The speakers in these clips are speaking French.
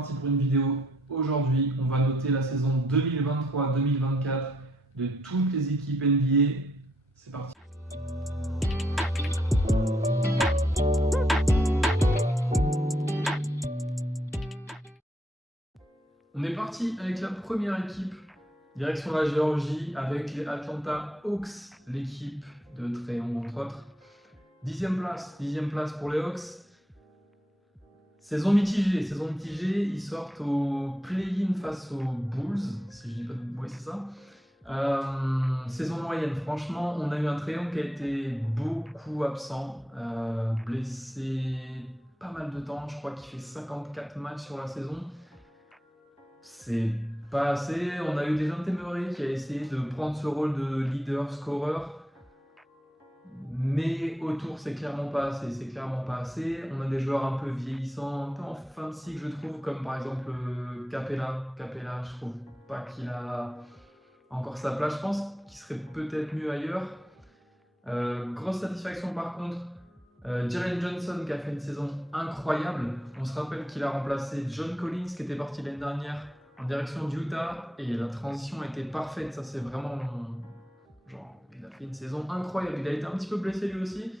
parti pour une vidéo. Aujourd'hui, on va noter la saison 2023-2024 de toutes les équipes NBA. C'est parti. On est parti avec la première équipe, direction la Géorgie, avec les Atlanta Hawks, l'équipe de Trae Young entre autres. 10e place pour les Hawks. Saison mitigée, ils sortent au play-in face aux Bulls, si je dis pas de... Oui, c'est ça. Saison moyenne, franchement, on a eu un Trae Young qui a été beaucoup absent, blessé pas mal de temps, je crois qu'il fait 54 matchs sur la saison. C'est pas assez, on a eu Dejounte Murray qui a essayé de prendre ce rôle de leader scoreur. Mais autour, c'est clairement pas assez. On a des joueurs un peu vieillissants, un peu en fin de cycle, je trouve, comme par exemple Capella. Capella, je trouve pas qu'il a encore sa place. Je pense qu'il serait peut-être mieux ailleurs. Grosse satisfaction par contre, Jalen Johnson qui a fait une saison incroyable. On se rappelle qu'il a remplacé John Collins qui était parti l'année dernière en direction d'Utah et la transition a été parfaite. Ça, c'est vraiment... Genre, il a fait une saison incroyable. Il a été un petit peu blessé lui aussi,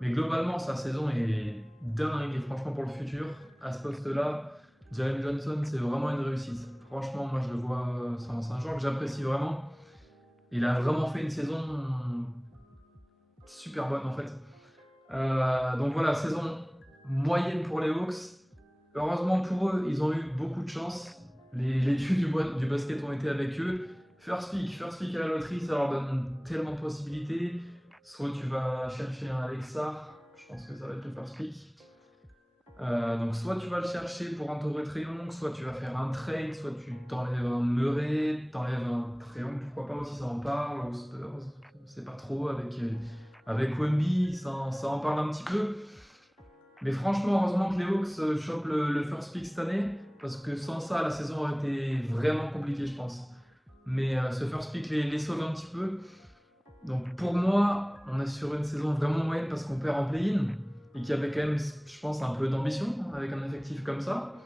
mais globalement, sa saison est dingue. Et franchement, pour le futur, à ce poste-là, Jalen Johnson, c'est vraiment une réussite. Franchement, moi, je le vois, c'est un joueur que j'apprécie vraiment. Il a vraiment fait une saison super bonne, en fait. Donc voilà, saison moyenne pour les Hawks. Heureusement pour eux, ils ont eu beaucoup de chance. Les dieux du basket ont été avec eux. First pick à la loterie, ça leur donne tellement de possibilités. Soit tu vas chercher un Alexar, je pense que ça va être le first pick. Donc soit tu vas le chercher pour entourer Trae Young, soit tu vas faire un trade, soit tu t'enlèves un Murray, t'enlèves un Trae Young, pourquoi pas aussi, ça en parle, aux Spurs, on sait pas trop, avec Wemby, ça en parle un petit peu. Mais franchement, heureusement que les Hawks chopent le first pick cette année, parce que sans ça, la saison aurait été vraiment compliquée, je pense. Mais ce first pick les sauve un petit peu. Donc pour moi, on est sur une saison vraiment moyenne parce qu'on perd en play-in et qu'il y avait quand même, je pense, un peu d'ambition avec un effectif comme ça.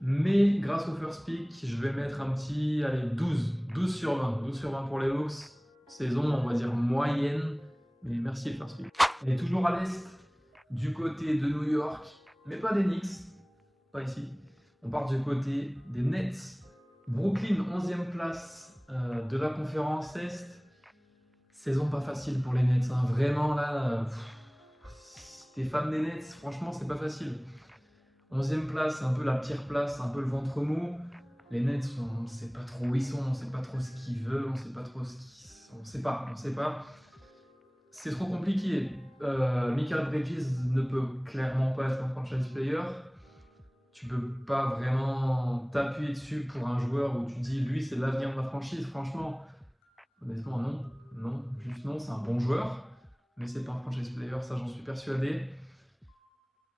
Mais grâce au first pick, je vais mettre un petit, allez, 12 sur 20 pour les Hawks. Saison, on va dire moyenne, mais merci le first pick. Et toujours à l'est, du côté de New York, mais pas des Knicks, pas ici. On part du côté des Nets. Brooklyn, 11e place de la conférence Est. Saison pas facile pour les Nets. Hein. Vraiment, là, si t'es fan des Nets, franchement, c'est pas facile. 11e place, c'est un peu la pire place, un peu le ventre mou. Les Nets, on ne sait pas trop où ils sont, on ne sait pas trop ce qu'ils veulent, on ne sait pas trop ce qu'ils... On ne sait pas. C'est trop compliqué. Michael Bridges ne peut clairement pas être un franchise player. Tu peux pas vraiment t'appuyer dessus pour un joueur où tu dis lui c'est l'avenir de la franchise. Franchement, honnêtement non, juste non, c'est un bon joueur, mais c'est pas un franchise player, ça j'en suis persuadé.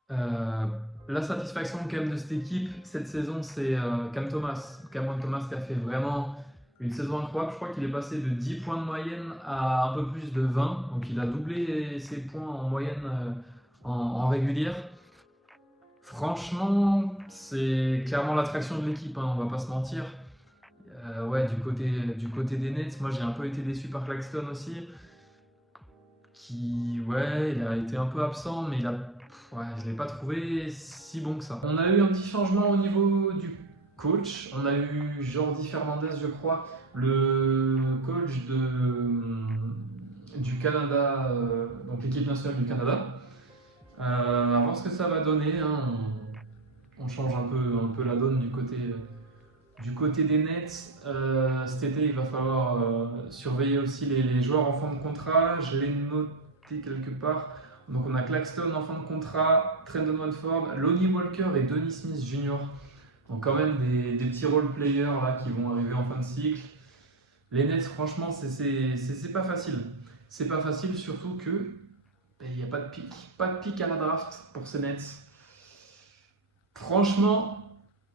La satisfaction quand même de cette équipe cette saison, c'est Cameron Thomas qui a fait vraiment une saison incroyable. Je crois qu'il est passé de 10 points de moyenne à un peu plus de 20, donc il a doublé ses points en moyenne en régulière. Franchement, c'est clairement l'attraction de l'équipe, hein, on va pas se mentir. Ouais, du côté des Nets, moi j'ai un peu été déçu par Claxton aussi. Ouais, il a été un peu absent, mais ouais, je ne l'ai pas trouvé si bon que ça. On a eu un petit changement au niveau du coach. On a eu Jordi Fernandez, je crois, le coach du Canada, donc l'équipe nationale du Canada. À voir ce que ça va donner. Hein. On change un peu la donne du côté des Nets. Cet été, il va falloir surveiller aussi les joueurs en fin de contrat. Je l'ai noté quelque part. Donc on a Claxton en fin de contrat, Trendon Watford, Lonnie Walker et Dennis Smith Jr. Donc quand même des petits role players là, qui vont arriver en fin de cycle. Les Nets, franchement, c'est pas facile. C'est pas facile, surtout que il n'y a pas de pick. Pas de pick à la draft pour ces Nets. Franchement,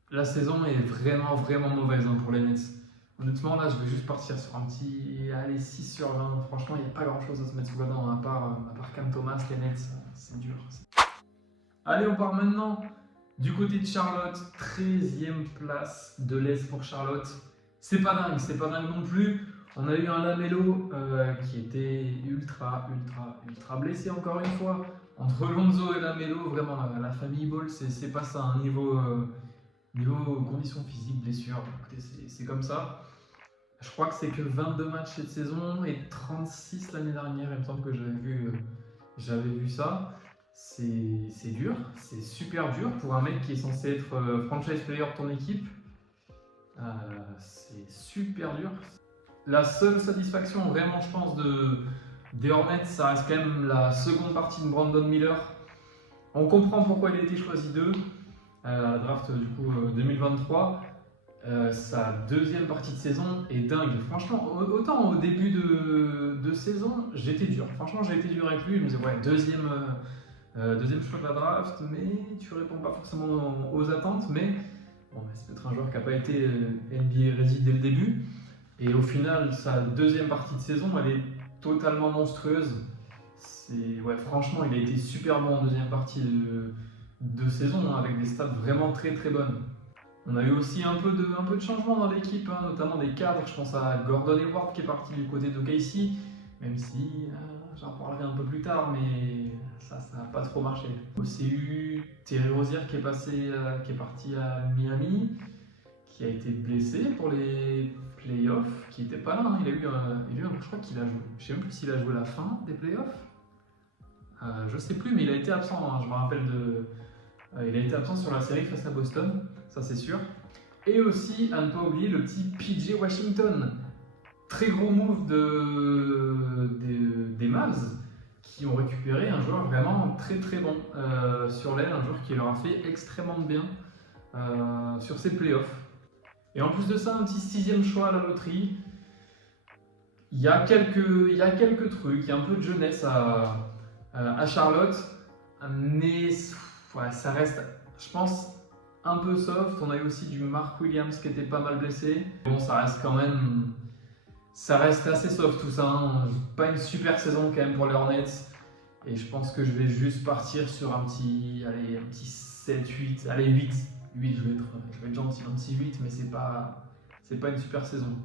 la saison est vraiment mauvaise hein, pour les Nets. Honnêtement, là, je vais juste partir sur un petit 6 sur 20. Franchement, il n'y a pas grand chose à se mettre sous la dent, à part Cam Thomas, les Nets, c'est dur. Allez, on part maintenant Du côté de Charlotte, 13e place de l'Est pour Charlotte. C'est pas dingue non plus. On a eu un Lamelo qui était ultra blessé encore une fois. Entre Lonzo et Lamelo, vraiment la famille Ball, c'est pas ça. Un niveau conditions physiques, blessures, écoutez, c'est comme ça. Je crois que c'est que 22 matchs cette saison et 36 l'année dernière. Il me semble que j'avais vu ça. C'est dur, c'est super dur pour un mec qui est censé être franchise player de ton équipe. C'est super dur. La seule satisfaction vraiment, je pense, des Hornets, ça reste quand même la seconde partie de Brandon Miller. On comprend pourquoi il a été choisi d'eux à la draft du coup 2023. Sa deuxième partie de saison est dingue. Franchement, autant au début de saison, j'étais dur. Franchement, j'ai été dur avec lui. Je me disais, ouais, deuxième choix de la draft, mais tu réponds pas forcément aux attentes. Mais bon, c'est peut-être un joueur qui n'a pas été NBA ready dès le début. Et au final, sa deuxième partie de saison, elle est totalement monstrueuse. Ouais, franchement, il a été super bon en deuxième partie de saison, hein, avec des stats vraiment très bonnes. On a eu aussi un peu de changement dans l'équipe, hein, notamment des cadres. Je pense à Gordon Hayward qui est parti du côté de Casey, même si j'en parlerai un peu plus tard, mais ça n'a pas trop marché. Aussi eu Terry Rozier qui est parti à Miami, qui a été blessé pour les playoffs, qui n'était pas là. Hein. Je crois qu'il a joué. Je ne sais même plus s'il a joué la fin des playoffs. Je sais plus, mais il a été absent. Hein. Je me rappelle il a été absent sur la série face à Boston, ça c'est sûr. Et aussi, à ne pas oublier, le petit PJ Washington. Très gros move des Mavs qui ont récupéré un joueur vraiment très bon sur l'aile, un joueur qui leur a fait extrêmement de bien sur ces playoffs. Et en plus de ça, un petit 6e choix à la loterie. Il y a quelques trucs, il y a un peu de jeunesse à Charlotte, mais ouais, ça reste, je pense, un peu soft. On a eu aussi du Mark Williams qui était pas mal blessé. Bon, ça reste assez soft tout ça. Hein. Pas une super saison quand même pour les Hornets. Et je pense que je vais juste partir sur un petit 7, 8, allez 8. 8, je vais être gentil, un petit 8, mais c'est pas une super saison.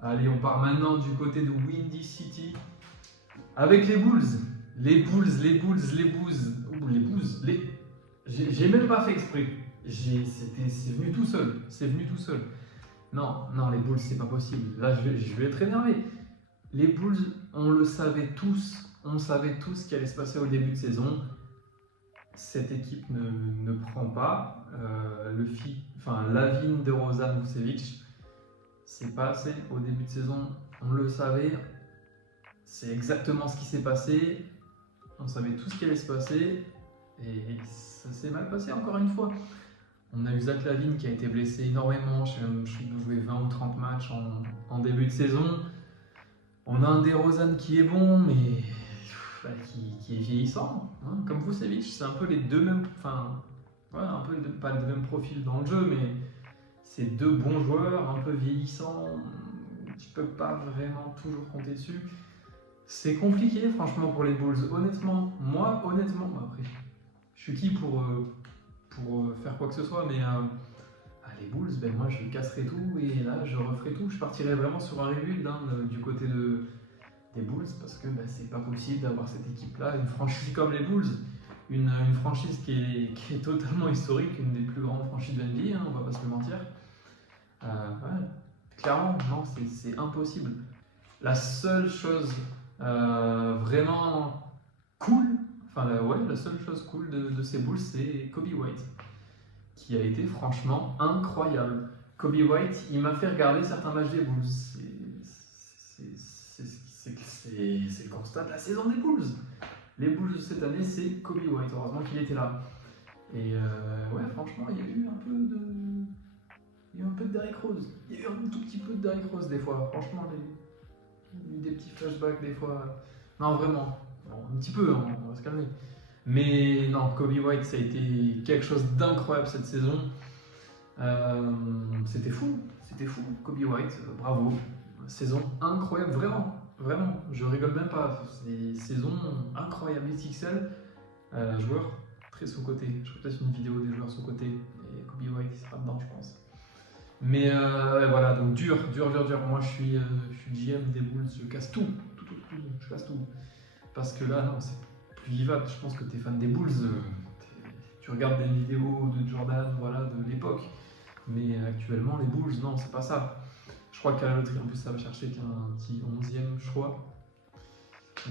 Allez, on part maintenant du côté de Windy City avec les Bulls. Les Bulls. J'ai même pas fait exprès. C'est venu tout seul. Non, les Bulls, c'est pas possible. Là, je vais être énervé. Les Bulls, on le savait tous. On savait tous ce qui allait se passer au début de saison. Cette équipe ne prend pas. Lavin, DeRozan, Vucevic, c'est pas assez au début de saison. On le savait. C'est exactement ce qui s'est passé. On savait tout ce qui allait se passer. Et ça s'est mal passé encore une fois. On a eu Zach LaVine qui a été blessé énormément. Je sais qu'il a joué 20 ou 30 matchs en début de saison. On a un DeRozan qui est bon, mais qui est vieillissant. Hein. Comme Vucevic, c'est un peu les deux mêmes. Un peu pas le même profil dans le jeu, mais c'est deux bons joueurs, un peu vieillissants. Tu peux pas vraiment toujours compter dessus. C'est compliqué, franchement, pour les Bulls. Honnêtement, après, je suis qui pour faire quoi que ce soit, mais les Bulls, moi je casserai tout et là je referai tout. Je partirai vraiment sur un rebuild du côté des Bulls parce que c'est pas possible d'avoir cette équipe-là, une franchise comme les Bulls, une franchise qui est totalement historique, une des plus grandes franchises de NBA, on va pas se le mentir. Clairement, non, c'est impossible. La seule chose vraiment cool, la seule chose cool de ces Bulls, c'est Kobe White, qui a été franchement incroyable. Kobe White, il m'a fait regarder certains matchs des Bulls. C'est le constat de la saison des Bulls. Les Bulls de cette année, c'est Kobe White. Heureusement qu'il était là. Et franchement, il y a eu un peu de Derrick Rose. Il y a eu un tout petit peu de Derrick Rose des fois. Franchement, des petits flashbacks des fois. Non, vraiment. Bon, un petit peu, hein, on va se calmer. Mais non, Kobe White, ça a été quelque chose d'incroyable cette saison. C'était fou. Kobe White, bravo. Saison incroyable, vraiment. Je rigole même pas. C'est des saisons incroyables. XXL, joueur très sous-coté. Je ferai peut-être une vidéo des joueurs sous-cotés. Et Kobe White, il sera dedans, je pense. Mais voilà, donc dur. Moi, je suis GM des Bulls, je casse tout. Je casse tout. Parce que là, non, c'est plus vivable. Je pense que tu es fan des Bulls. Tu regardes des vidéos de Jordan, voilà, de l'époque. Mais actuellement, les Bulls, non, c'est pas ça. Je crois qu'à la loterie, en plus, ça va chercher qu'un petit 11e, je crois.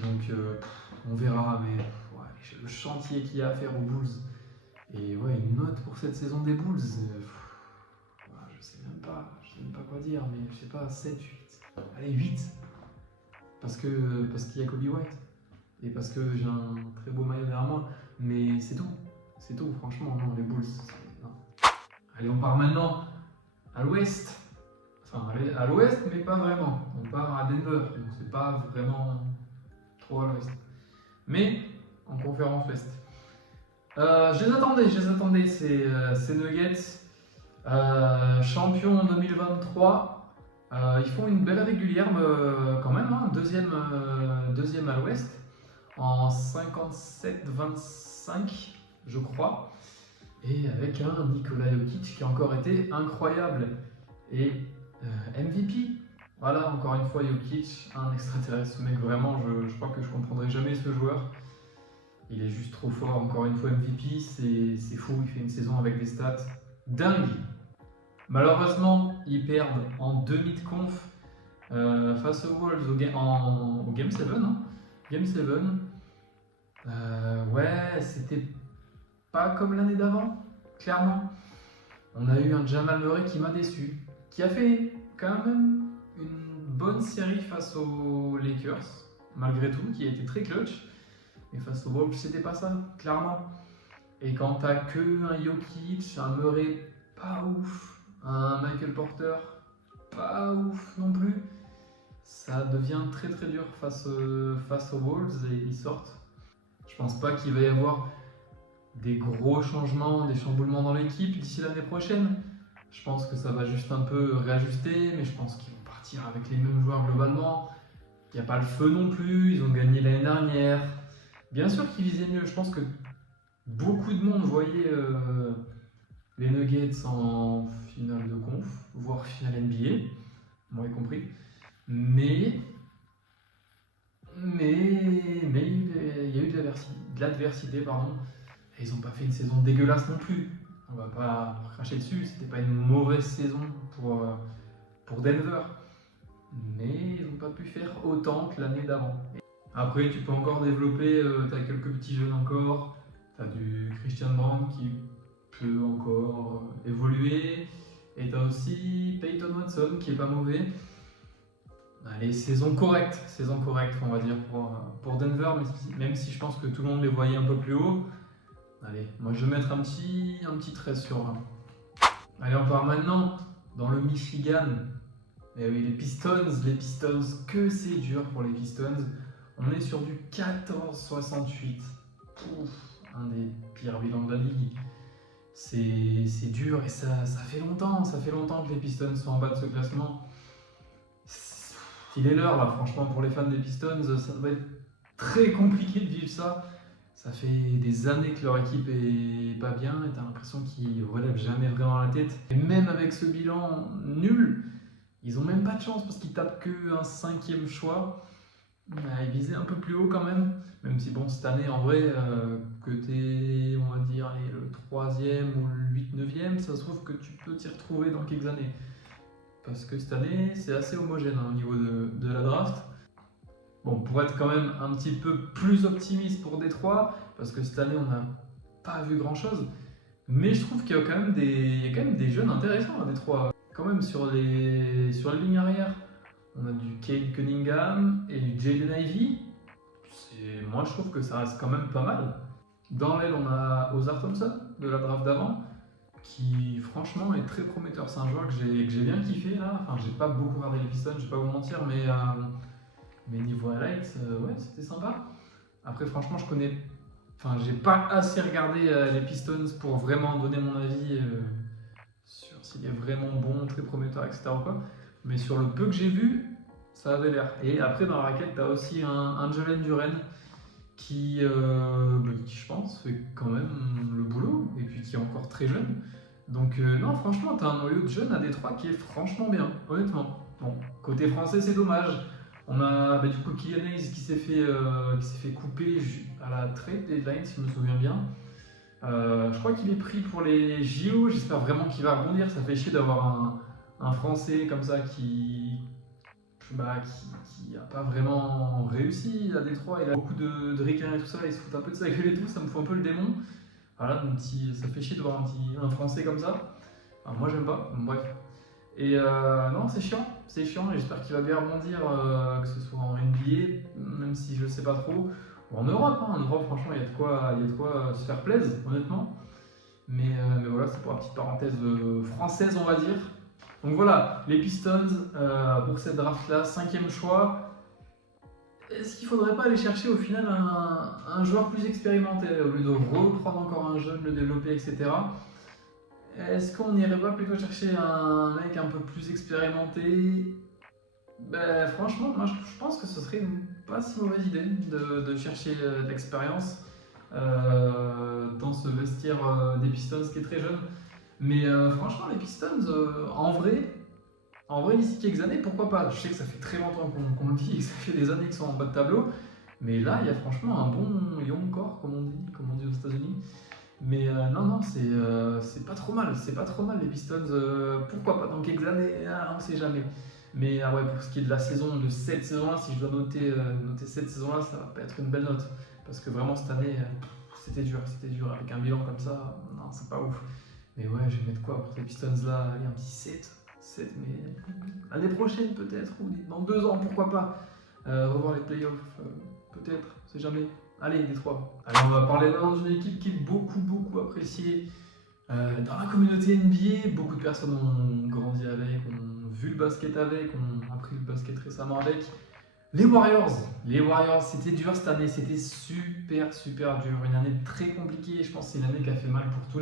Donc, on verra. Mais ouais, le chantier qu'il y a à faire aux Bulls. Et ouais, une note pour cette saison des Bulls. Je sais même pas quoi dire, mais je sais pas, 7, 8. Allez, 8. Parce qu'il y a Kobe White. Et parce que j'ai un très beau maillot derrière moi. Mais c'est tout. C'est tout, franchement, non, les Bulls. Non. Allez, on part maintenant à l'ouest. Enfin, allez, à l'ouest, mais pas vraiment. On part à Denver, donc c'est pas vraiment trop à l'ouest. Mais en conférence ouest. Je les attendais, ces Nuggets. Champion en 2023. Ils font une belle régulière quand même, hein, deuxième à l'ouest. En 57-25, je crois. Et avec un Nikola Jokic qui a encore été incroyable. Et MVP. Voilà, encore une fois, Jokic, un extraterrestre. Ce mec, vraiment, je crois que je comprendrai jamais ce joueur. Il est juste trop fort. Encore une fois, MVP, c'est fou. Il fait une saison avec des stats dingues. Malheureusement, ils perdent en demi de conf face aux Wolves au Game 7. Hein. Game 7. Ouais, c'était pas comme l'année d'avant, clairement. On a eu un Jamal Murray qui m'a déçu, qui a fait quand même une bonne série face aux Lakers, malgré tout, qui a été très clutch. Mais face aux Wolves, c'était pas ça, clairement. Et quand t'as que un Jokic, un Murray pas ouf, un Michael Porter pas ouf non plus, ça devient très très dur face aux Wolves et ils sortent. Je pense pas qu'il va y avoir des gros changements, des chamboulements dans l'équipe d'ici l'année prochaine. Je pense que ça va juste un peu réajuster, mais je pense qu'ils vont partir avec les mêmes joueurs globalement. Il n'y a pas le feu non plus, ils ont gagné l'année dernière. Bien sûr qu'ils visaient mieux, je pense que beaucoup de monde voyait les Nuggets en finale de conf, voire finale NBA, moi y compris. Mais il y a eu de l'adversité, pardon. Et ils n'ont pas fait une saison dégueulasse non plus. On va pas cracher dessus, c'était pas une mauvaise saison pour Denver. Mais ils n'ont pas pu faire autant que l'année d'avant. Après, tu peux encore développer, tu as quelques petits jeunes encore. Tu as du Christian Brown qui peut encore évoluer. Et tu as aussi Peyton Watson qui est pas mauvais. Allez, saison correcte, on va dire, pour Denver, même si je pense que tout le monde les voyait un peu plus haut. Allez, moi je vais mettre un petit 13 sur 20. Allez, on part maintenant dans le Michigan. Et oui, les Pistons, que c'est dur pour les Pistons. On est sur du 14-68. Un des pires bilans de la ligue. C'est dur et ça fait longtemps que les Pistons sont en bas de ce classement. Il est l'heure là, franchement, pour les fans des Pistons, ça doit être très compliqué de vivre ça. Ça fait des années que leur équipe est pas bien et t'as l'impression qu'ils relèvent jamais vraiment la tête. Et même avec ce bilan nul, ils ont même pas de chance parce qu'ils tapent qu'un 5e choix. Ils visaient un peu plus haut quand même si bon, cette année en vrai, que t'es, on va dire, le 3e ou le 8-9e, ça se trouve que tu peux t'y retrouver dans quelques années. Parce que cette année, c'est assez homogène au niveau de la draft. Bon, pour être quand même un petit peu plus optimiste pour Détroit, parce que cette année, on n'a pas vu grand-chose, mais je trouve qu'il y a quand même des jeunes intéressants à Détroit. Quand même, sur les lignes arrière, on a du Cade Cunningham et du Jaden Ivey. Moi, je trouve que ça reste quand même pas mal. Dans l'aile, on a Ozar Thompson, de la draft d'avant, qui franchement est très prometteur. C'est un joueur que j'ai bien kiffé là. Enfin, j'ai pas beaucoup regardé les Pistons, je vais pas vous mentir, mais niveau highlights, ouais, c'était sympa. Après, franchement, j'ai pas assez regardé les Pistons pour vraiment donner mon avis sur s'il est vraiment bon, très prometteur, etc. ou quoi. Mais sur le peu que j'ai vu, ça avait l'air. Et après, dans la raquette, t'as aussi un Jalen Duren qui, je pense, fait quand même le boulot, et puis qui est encore très jeune. Donc non, franchement, t'as un noyau de jeunes à Détroit qui est franchement bien, honnêtement. Bon, côté français, c'est dommage. On a du coup Kylian Hayes qui s'est fait couper à la trade deadline, si je me souviens bien. Je crois qu'il est pris pour les JO, j'espère vraiment qu'il va rebondir. Ça fait chier d'avoir un Français comme ça qui a pas vraiment réussi à Détroit. Il a beaucoup de ricains et tout ça, il se fout un peu de sa gueule et tout, ça me fout un peu le démon. Voilà, ça fait chier de voir un Français comme ça. Enfin, moi j'aime pas, bref. Et non, c'est chiant, et j'espère qu'il va bien rebondir, que ce soit en NBA, même si je sais pas trop. Ou en Europe, hein. En Europe, franchement, il y a de quoi se faire plaisir, honnêtement. Mais voilà, c'est pour la petite parenthèse française, on va dire. Donc voilà, les Pistons pour cette draft-là, 5e choix. Est-ce qu'il ne faudrait pas aller chercher au final un joueur plus expérimenté au lieu de reprendre encore un jeune, le développer, etc. Est-ce qu'on n'irait pas plutôt chercher un mec un peu plus expérimenté? Ben, franchement, moi je pense que ce serait une pas si mauvaise idée de chercher de l'expérience dans ce vestiaire des Pistons qui est très jeune. Mais franchement, les Pistons, en vrai, d'ici quelques années, pourquoi pas? Je sais que ça fait très longtemps qu'on le dit et que ça fait des années qu'ils sont en bas de tableau. Mais là, il y a franchement un bon young core, comme on dit aux États-Unis. Mais non, c'est pas trop mal. C'est pas trop mal les Pistons. Pourquoi pas dans quelques années? On sait jamais. Mais ouais, pour ce qui est de la saison, de cette saison-là, si je dois noter cette saison-là, ça va pas être une belle note. Parce que vraiment, cette année, c'était dur. Avec un bilan comme ça, non, c'est pas ouf. Mais ouais, je vais mettre quoi pour ces Pistons-là? Allez, un petit 7. Mais l'année prochaine peut-être, ou dans 2 ans, pourquoi pas. Revoir les playoffs, peut-être, on sait jamais. Allez, Détroit. Alors on va parler maintenant d'une équipe qui est beaucoup appréciée dans la communauté NBA. Beaucoup de personnes ont grandi avec, ont vu le basket avec, ont appris le basket récemment avec. Les Warriors, c'était dur cette année, c'était super dur. Une année très compliquée, je pense que c'est une année qui a fait mal pour tous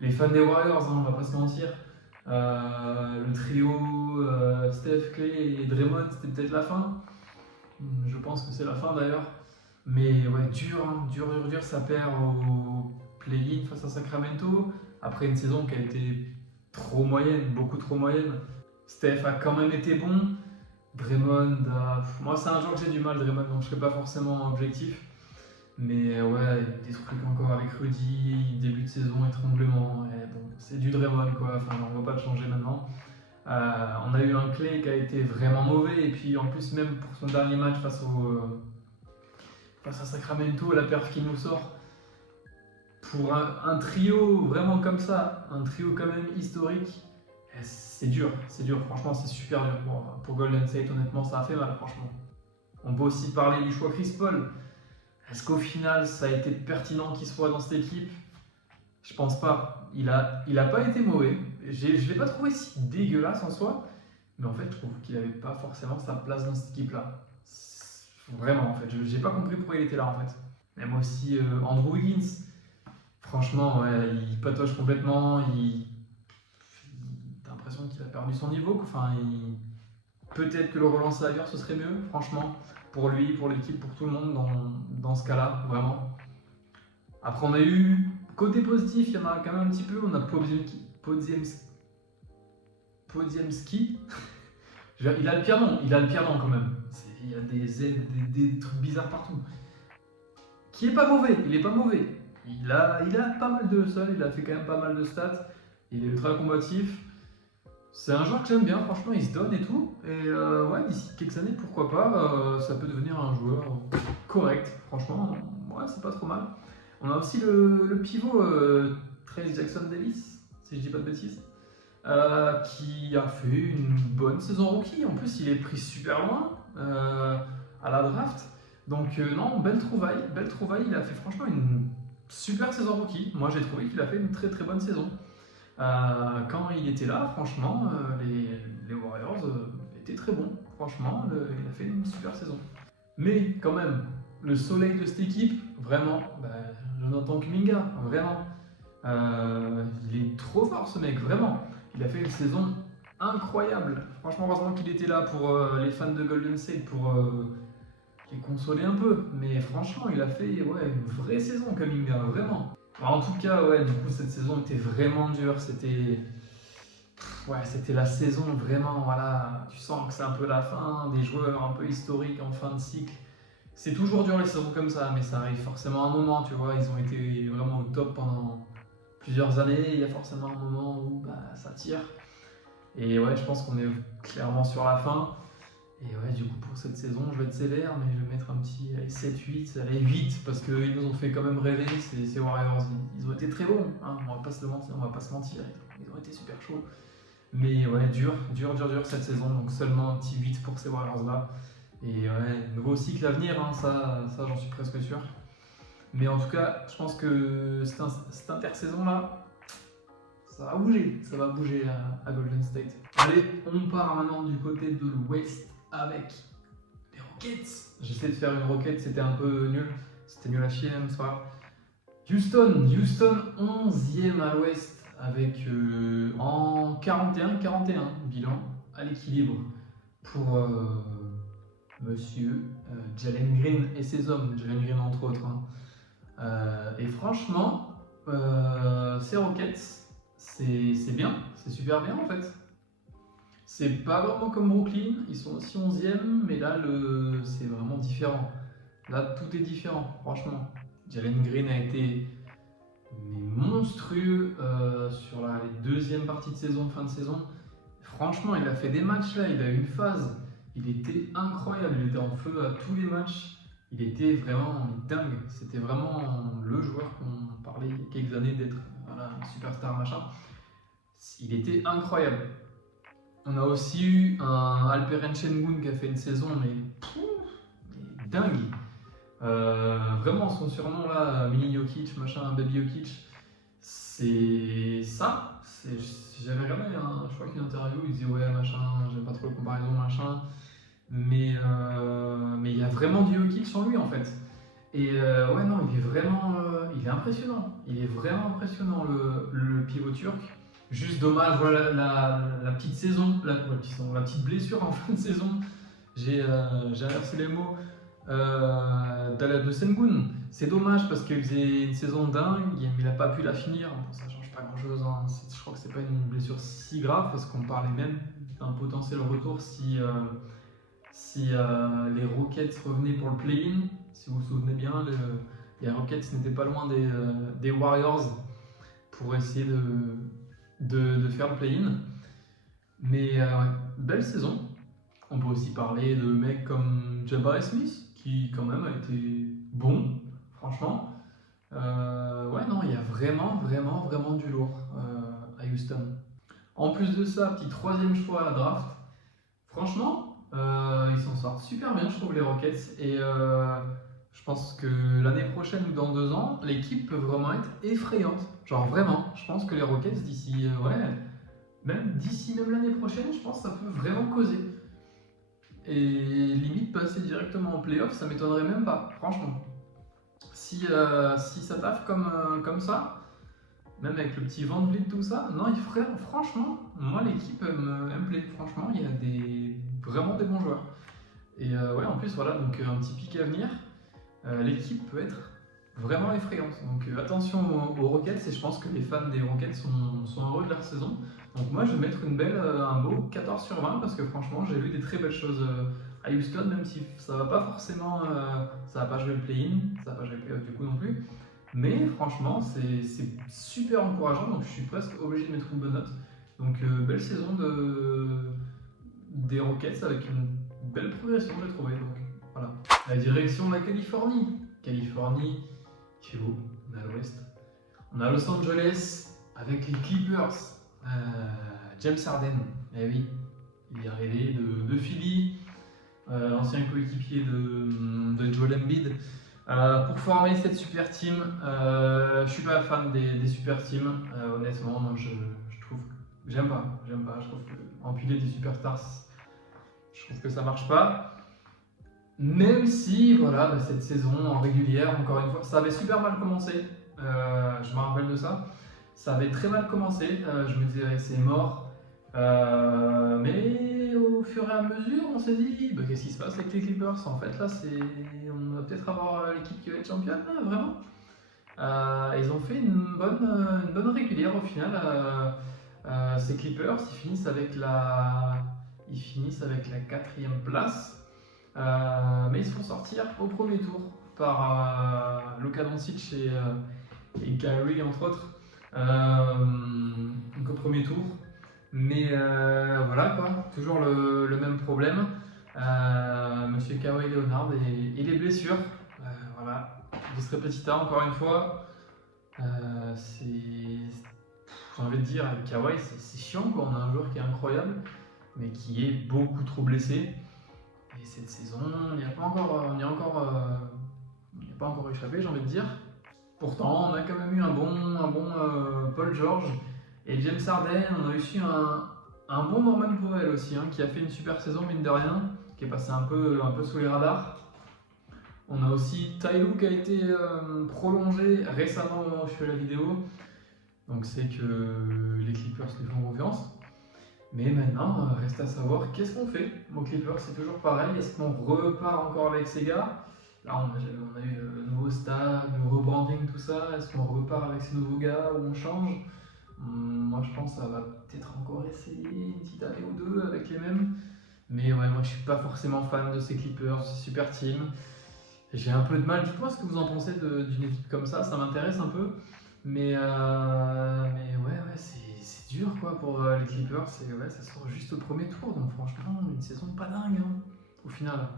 les fans des Warriors, hein, on va pas se mentir. Le trio Steph, Clay et Draymond, c'était peut-être la fin. Je pense que c'est la fin d'ailleurs. Mais ouais, dur, ça perd au play-in face à Sacramento. Après une saison qui a été trop moyenne, beaucoup trop moyenne. Steph a quand même été bon. Draymond, moi c'est un joueur que j'ai du mal, Draymond, donc je ne serai pas forcément objectif. Mais ouais, des trucs encore avec Rudy, début de saison, étranglement. Bon, c'est du Draymond quoi, enfin on ne va pas le changer maintenant. On a eu un Clay qui a été vraiment mauvais, et puis en plus, même pour son dernier match face à Sacramento, la perf qui nous sort. Pour un trio vraiment comme ça, un trio quand même historique, c'est dur, franchement c'est super dur. Bon, pour Golden State, honnêtement, ça a fait mal, franchement. On peut aussi parler du choix Chris Paul. Est-ce qu'au final, ça a été pertinent qu'il soit dans cette équipe? Je pense pas. Il a pas été mauvais. Je l'ai pas trouvé si dégueulasse en soi, mais en fait, je trouve qu'il avait pas forcément sa place dans cette équipe-là. Vraiment, en fait, j'ai pas compris pourquoi il était là, en fait. Même aussi Andrew Wiggins. Franchement, ouais, il patoche complètement. T'as l'impression qu'il a perdu son niveau. Enfin, peut-être que le relancer ailleurs, ce serait mieux, franchement, pour lui, pour l'équipe, pour tout le monde dans ce cas-là, vraiment. Après, on a eu côté positif, il y en a quand même un petit peu. On a Podziemski. Il a le pire nom quand même. Il y a des trucs bizarres partout. Qui est pas mauvais, il est pas mauvais. Il a pas mal de sol, il a fait quand même pas mal de stats. Il est ultra combatif. C'est un joueur que j'aime bien, franchement, il se donne et tout. Et ouais, d'ici quelques années, pourquoi pas, ça peut devenir un joueur correct. Franchement, ouais, c'est pas trop mal. On a aussi le pivot Trayce Jackson-Davis, si je dis pas de bêtises, qui a fait une bonne saison rookie. En plus, il est pris super loin à la draft. Donc non, belle trouvaille. Il a fait franchement une super saison rookie. Moi, j'ai trouvé qu'il a fait une très bonne saison. Quand il était là, franchement, les Warriors étaient très bons. Franchement, il a fait une super saison. Mais quand même, le soleil de cette équipe, vraiment, Jonathan Kuminga, vraiment. Il est trop fort ce mec, vraiment. Il a fait une saison incroyable. Franchement, heureusement qu'il était là pour les fans de Golden State, pour qui est consolé un peu. Mais franchement, il a fait une vraie saison, Kuminga, vraiment. Alors, en tout cas, du coup, cette saison était vraiment dure. C'était la saison vraiment, voilà. Tu sens que c'est un peu la fin, des joueurs un peu historiques en fin de cycle. C'est toujours dur les saisons comme ça, mais ça arrive forcément un moment, tu vois. Ils ont été vraiment au top pendant plusieurs années. Il y a forcément un moment où ça tire. Et je pense qu'on est clairement sur la fin. Et du coup, pour cette saison, je vais être sévère, mais je vais mettre un petit 7-8, allez 8, parce qu'ils nous ont fait quand même rêver, ces Warriors. Ils ont été très bons, hein, on va pas se mentir, ils ont été super chauds. Mais dur cette saison, donc seulement un petit 8 pour ces Warriors-là. Et nouveau cycle à venir, hein, ça j'en suis presque sûr. Mais en tout cas, je pense que cette intersaison-là, ça va bouger à Golden State. Allez, on part maintenant du côté de l'Ouest avec les Rockets. J'essaie de faire une Rocket, c'était un peu nul. C'était nul à chier même, c'est pas grave. Houston 11e à l'Ouest avec en 41 bilan à l'équilibre pour monsieur Jalen Green et ses hommes, Jalen Green entre autres. Hein. Et franchement, ces Rockets, c'est bien, c'est super bien en fait. C'est pas vraiment comme Brooklyn, ils sont aussi 11e, mais là c'est vraiment différent. Là tout est différent, franchement. Jalen Green a été monstrueux sur les deuxième partie de saison, fin de saison. Franchement, il a fait des matchs là, il a eu une phase, il était incroyable, il était en feu à tous les matchs. Il était vraiment dingue, c'était vraiment le joueur qu'on parlait il y a quelques années d'être un superstar machin. Il était incroyable. On a aussi eu un Alperen Sengun qui a fait une saison mais dingue. Vraiment son surnom là, Mini Jokic, machin, Baby Jokic, c'est ça. J'avais regardé, je crois qu'une interview, il disait machin, j'aime pas trop la comparaison machin. Mais il y a vraiment du Jokic en lui en fait. Et non, il est vraiment il est impressionnant. Il est vraiment impressionnant le pivot turc. Juste dommage, la petite saison, la petite blessure en fin de saison. J'ai inversé les mots de Sengun. C'est dommage parce qu'il faisait une saison dingue, mais il n'a pas pu la finir. Bon, ça change pas grand chose. Hein. Je crois que c'est pas une blessure si grave parce qu'on parlait même d'un potentiel retour si les Rockets revenaient pour le play-in. Si vous vous souvenez bien, les Rockets n'étaient pas loin des Warriors pour essayer de faire le play-in. Mais belle saison. On peut aussi parler de mecs comme Jabari Smith, qui quand même a été bon, franchement. Il y a vraiment du lourd à Houston. En plus de ça, petit troisième choix à la draft. Franchement, ils s'en sortent super bien, je trouve, les Rockets. Et je pense que l'année prochaine ou dans 2 ans, l'équipe peut vraiment être effrayante. Genre vraiment, je pense que les Rockets d'ici, même l'année prochaine, je pense que ça peut vraiment causer. Et limite passer directement en playoff, ça m'étonnerait même pas, franchement. Si ça taffe comme ça, même avec le petit Van Vliet, tout ça, non, franchement, moi l'équipe me plaît. Franchement, il y a vraiment des bons joueurs. Et en plus, voilà, donc un petit pic à venir. L'équipe peut être vraiment effrayante. Donc attention aux Rockets, et je pense que les fans des Rockets sont heureux de leur saison. Donc moi je vais mettre un beau 14 sur 20 parce que franchement j'ai vu des très belles choses à Houston, même si ça va pas forcément, ça va pas jouer le play-in, ça va pas jouer le play-off du coup non plus. Mais franchement c'est super encourageant, donc je suis presque obligé de mettre une bonne note. Donc belle saison des Rockets avec une belle progression j'ai trouvé. Donc voilà. La direction de la Californie. Californie, qui est où? On est à l'ouest. On a Los Angeles avec les Clippers. James Harden, eh oui, il est arrivé de Philly, ancien coéquipier de Joel Embiid, pour former cette super team. Je suis pas fan des super teams, honnêtement. Moi, je trouve, j'aime pas. Je trouve que empiler des superstars, je trouve que ça marche pas. Même si, voilà, cette saison en régulière, encore une fois, ça avait super mal commencé. Je me rappelle de ça. Ça avait très mal commencé. Je me disais, c'est mort. Mais au fur et à mesure, on s'est dit, bah, qu'est-ce qui se passe avec les Clippers? En fait, là, on va peut-être avoir l'équipe qui va être championne, là, vraiment. Ils ont fait une bonne régulière au final. Ces Clippers, ils finissent avec la 4e place. Mais ils se font sortir au premier tour par Luka Doncic et Kyrie, entre autres. Donc au premier tour. Mais voilà quoi, toujours le même problème. Monsieur Kawhi Leonard et les blessures. Voilà, Vis Repetita encore une fois. J'ai envie de dire, avec Kawhi, c'est chiant quoi. On a un joueur qui est incroyable, mais qui est beaucoup trop blessé. Et cette saison, on n'y a pas encore échappé, j'ai envie de dire. Pourtant, on a quand même eu un bon Paul George et James Harden. On a aussi un bon Norman Powell aussi, hein, qui a fait une super saison, mine de rien, qui est passé un peu sous les radars. On a aussi Ty Lue qui a été prolongé récemment au moment où je fais la vidéo. Donc c'est que les Clippers lui font confiance. Mais maintenant, reste à savoir qu'est-ce qu'on fait. Aux Clippers, c'est toujours pareil. Est-ce qu'on repart encore avec ces gars? Là, on a eu le nouveau stade, le rebranding, tout ça. Est-ce qu'on repart avec ces nouveaux gars ou on change? Moi, je pense que ça va peut-être encore essayer une petite année ou deux avec les mêmes. Mais ouais, moi, je suis pas forcément fan de ces Clippers, super team. J'ai un peu de mal. Dites-moi ce que vous en pensez d'une équipe comme ça m'intéresse un peu. Mais ouais, c'est dur quoi pour les Clippers. Ça sort juste au premier tour, donc franchement, une saison pas dingue hein, au final.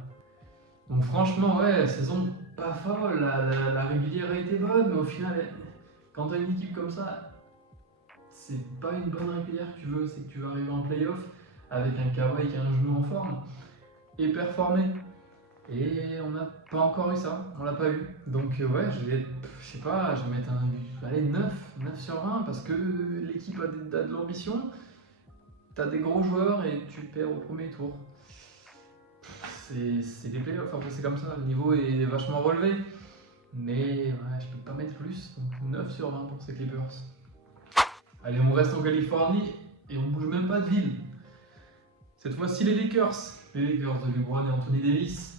Donc franchement, ouais, saison pas folle. La régulière a été bonne, mais au final, quand t'as une équipe comme ça, c'est pas une bonne régulière que tu veux, c'est que tu vas arriver en playoff avec un Kawhi qui a un genou en forme et performer. Et on n'a pas encore eu ça, on l'a pas eu. Donc ouais, je vais mettre allez, 9 sur 20 parce que l'équipe a de l'ambition, t'as des gros joueurs et tu perds au premier tour. C'est des playoffs, après c'est comme ça, le niveau est vachement relevé. Mais ouais, je peux pas mettre plus, donc 9 sur 20 pour ces Clippers. Allez, on reste en Californie et on bouge même pas de ville. Cette fois-ci les Lakers de LeBron et Anthony Davis.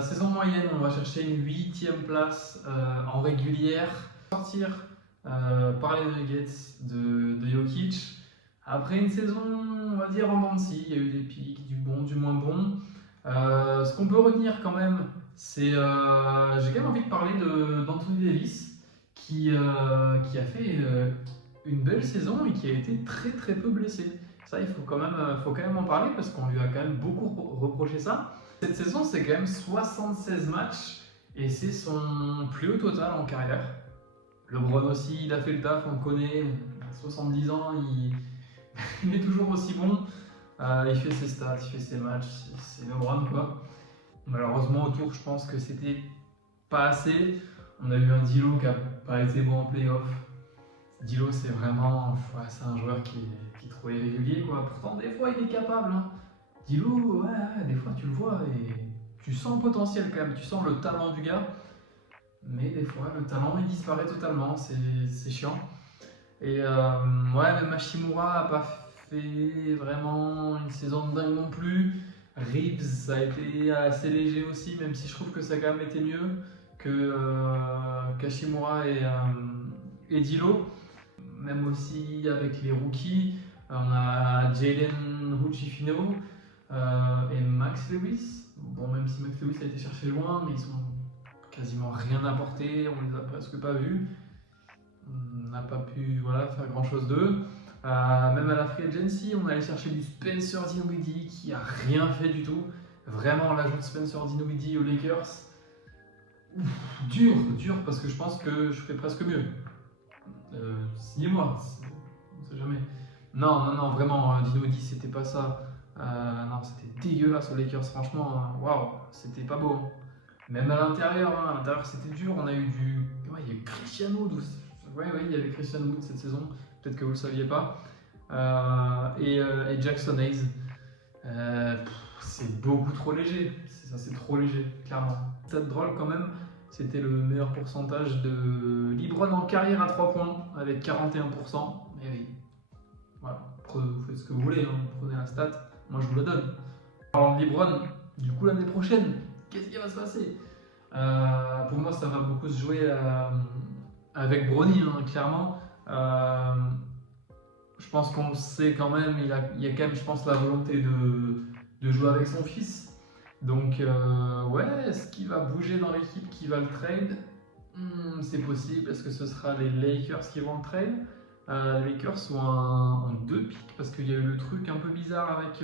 Saison moyenne, on va chercher une 8e place en régulière. Sortir par les Nuggets de Jokic. Après une saison, on va dire en dents de scie, il y a eu des pics, du bon, du moins bon. Ce qu'on peut retenir quand même, c'est j'ai quand même envie de parler d'Anthony Davis qui a fait une belle saison et qui a été très très peu blessé. Ça, il faut quand même en parler parce qu'on lui a quand même beaucoup reproché ça. Cette saison, c'est quand même 76 matchs et c'est son plus haut total en carrière. LeBron aussi, il a fait le taf, on le connaît, à 70 ans, il est toujours aussi bon. Il fait ses stats, il fait ses matchs, c'est LeBron quoi. Malheureusement, autour, je pense que c'était pas assez. On a eu un D'Lo qui a pas été bon en playoff. D'Lo, c'est vraiment c'est un joueur qui est trop irrégulier quoi. Pourtant, des fois, il est capable. Hein. D'Lo, ouais, des fois tu le vois et tu sens le potentiel quand même, tu sens le talent du gars, mais des fois le talent il disparaît totalement, c'est chiant. Et ouais, même Hachimura a pas fait vraiment une saison de dingue non plus. Reeves ça a été assez léger aussi, même si je trouve que ça a quand même été mieux que qu'Hachimura et D'Lo. Même aussi avec les rookies, on a Jalen Hood-Schifino. Et Max Lewis, bon même si Max Lewis a été cherché loin, mais ils ont quasiment rien apporté, on les a presque pas vus. On n'a pas pu faire grand chose d'eux. Même à la Free Agency, on allait chercher du Spencer Dinwiddie qui a rien fait du tout. Vraiment l'ajout de Spencer Dinwiddie aux Lakers, dur parce que je pense que je ferais presque mieux. Signez-moi, on sait jamais. Non, vraiment, Dinwiddie c'était pas ça. Non, c'était dégueulasse aux Lakers, franchement, waouh, c'était pas beau. Même à l'intérieur, c'était dur. On a eu il y a eu Christian Wood. Il y avait Christian Wood cette saison, peut-être que vous le saviez pas. Et Jackson Hayes. C'est beaucoup trop léger, c'est trop léger, clairement. C'est drôle quand même, c'était le meilleur pourcentage de LeBron en carrière à 3 points, avec 41%. Mais oui, voilà, faites ce que vous voulez, hein. Prenez la stat, moi je vous la donne. Alors LeBron, du coup l'année prochaine, qu'est-ce qui va se passer? Pour moi ça va beaucoup se jouer avec Bronny, hein, clairement. Je pense qu'on le sait quand même, il y a quand même, je pense, la volonté de jouer avec son fils. Donc, ouais, est-ce qu'il va bouger dans l'équipe qui va le trade? C'est possible. Est-ce que ce sera les Lakers qui vont le trade? Les Lakers ont 2 pics parce qu'il y a eu le truc un peu bizarre avec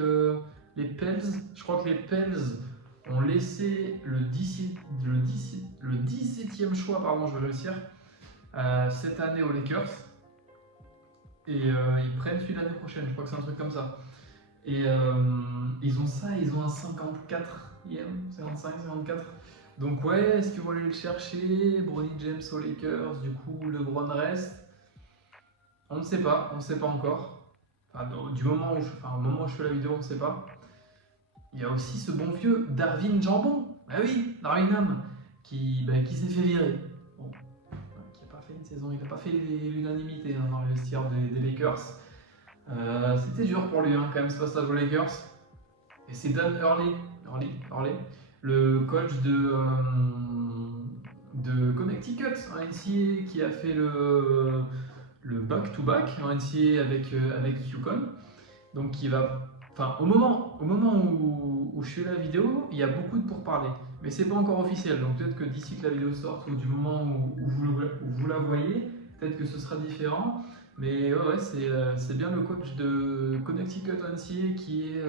les Pels. Je crois que les Pels ont laissé le 17e choix, pardon, je vais réussir, cette année aux Lakers. Et ils prennent celui l'année prochaine, je crois que c'est un truc comme ça. Et ils ont ça, ils ont un 54e, 55, 54. Donc ouais, est-ce qu'ils vont aller le chercher? Bronny James aux Lakers, du coup LeBron reste. On ne sait pas encore. Enfin, au moment où je fais la vidéo, on ne sait pas. Il y a aussi ce bon vieux Darvin Jambon. Ah oui, Darvin Ham, qui s'est fait virer. Bon, qui n'a pas fait une saison, il n'a pas fait l'unanimité dans le vestiaire des Lakers. C'était dur pour lui quand même ce passage aux Lakers. Et c'est Dan Hurley, le coach de Connecticut en NCAA, qui a fait le back-to-back en NCAA avec UConn. Donc qui va, au moment où je fais la vidéo, il y a beaucoup de pourparlers, mais c'est pas encore officiel. Donc peut-être que d'ici que la vidéo sorte ou du moment où vous la voyez, peut-être que ce sera différent. Mais ouais, c'est bien le coach de Connecticut NCAA qui est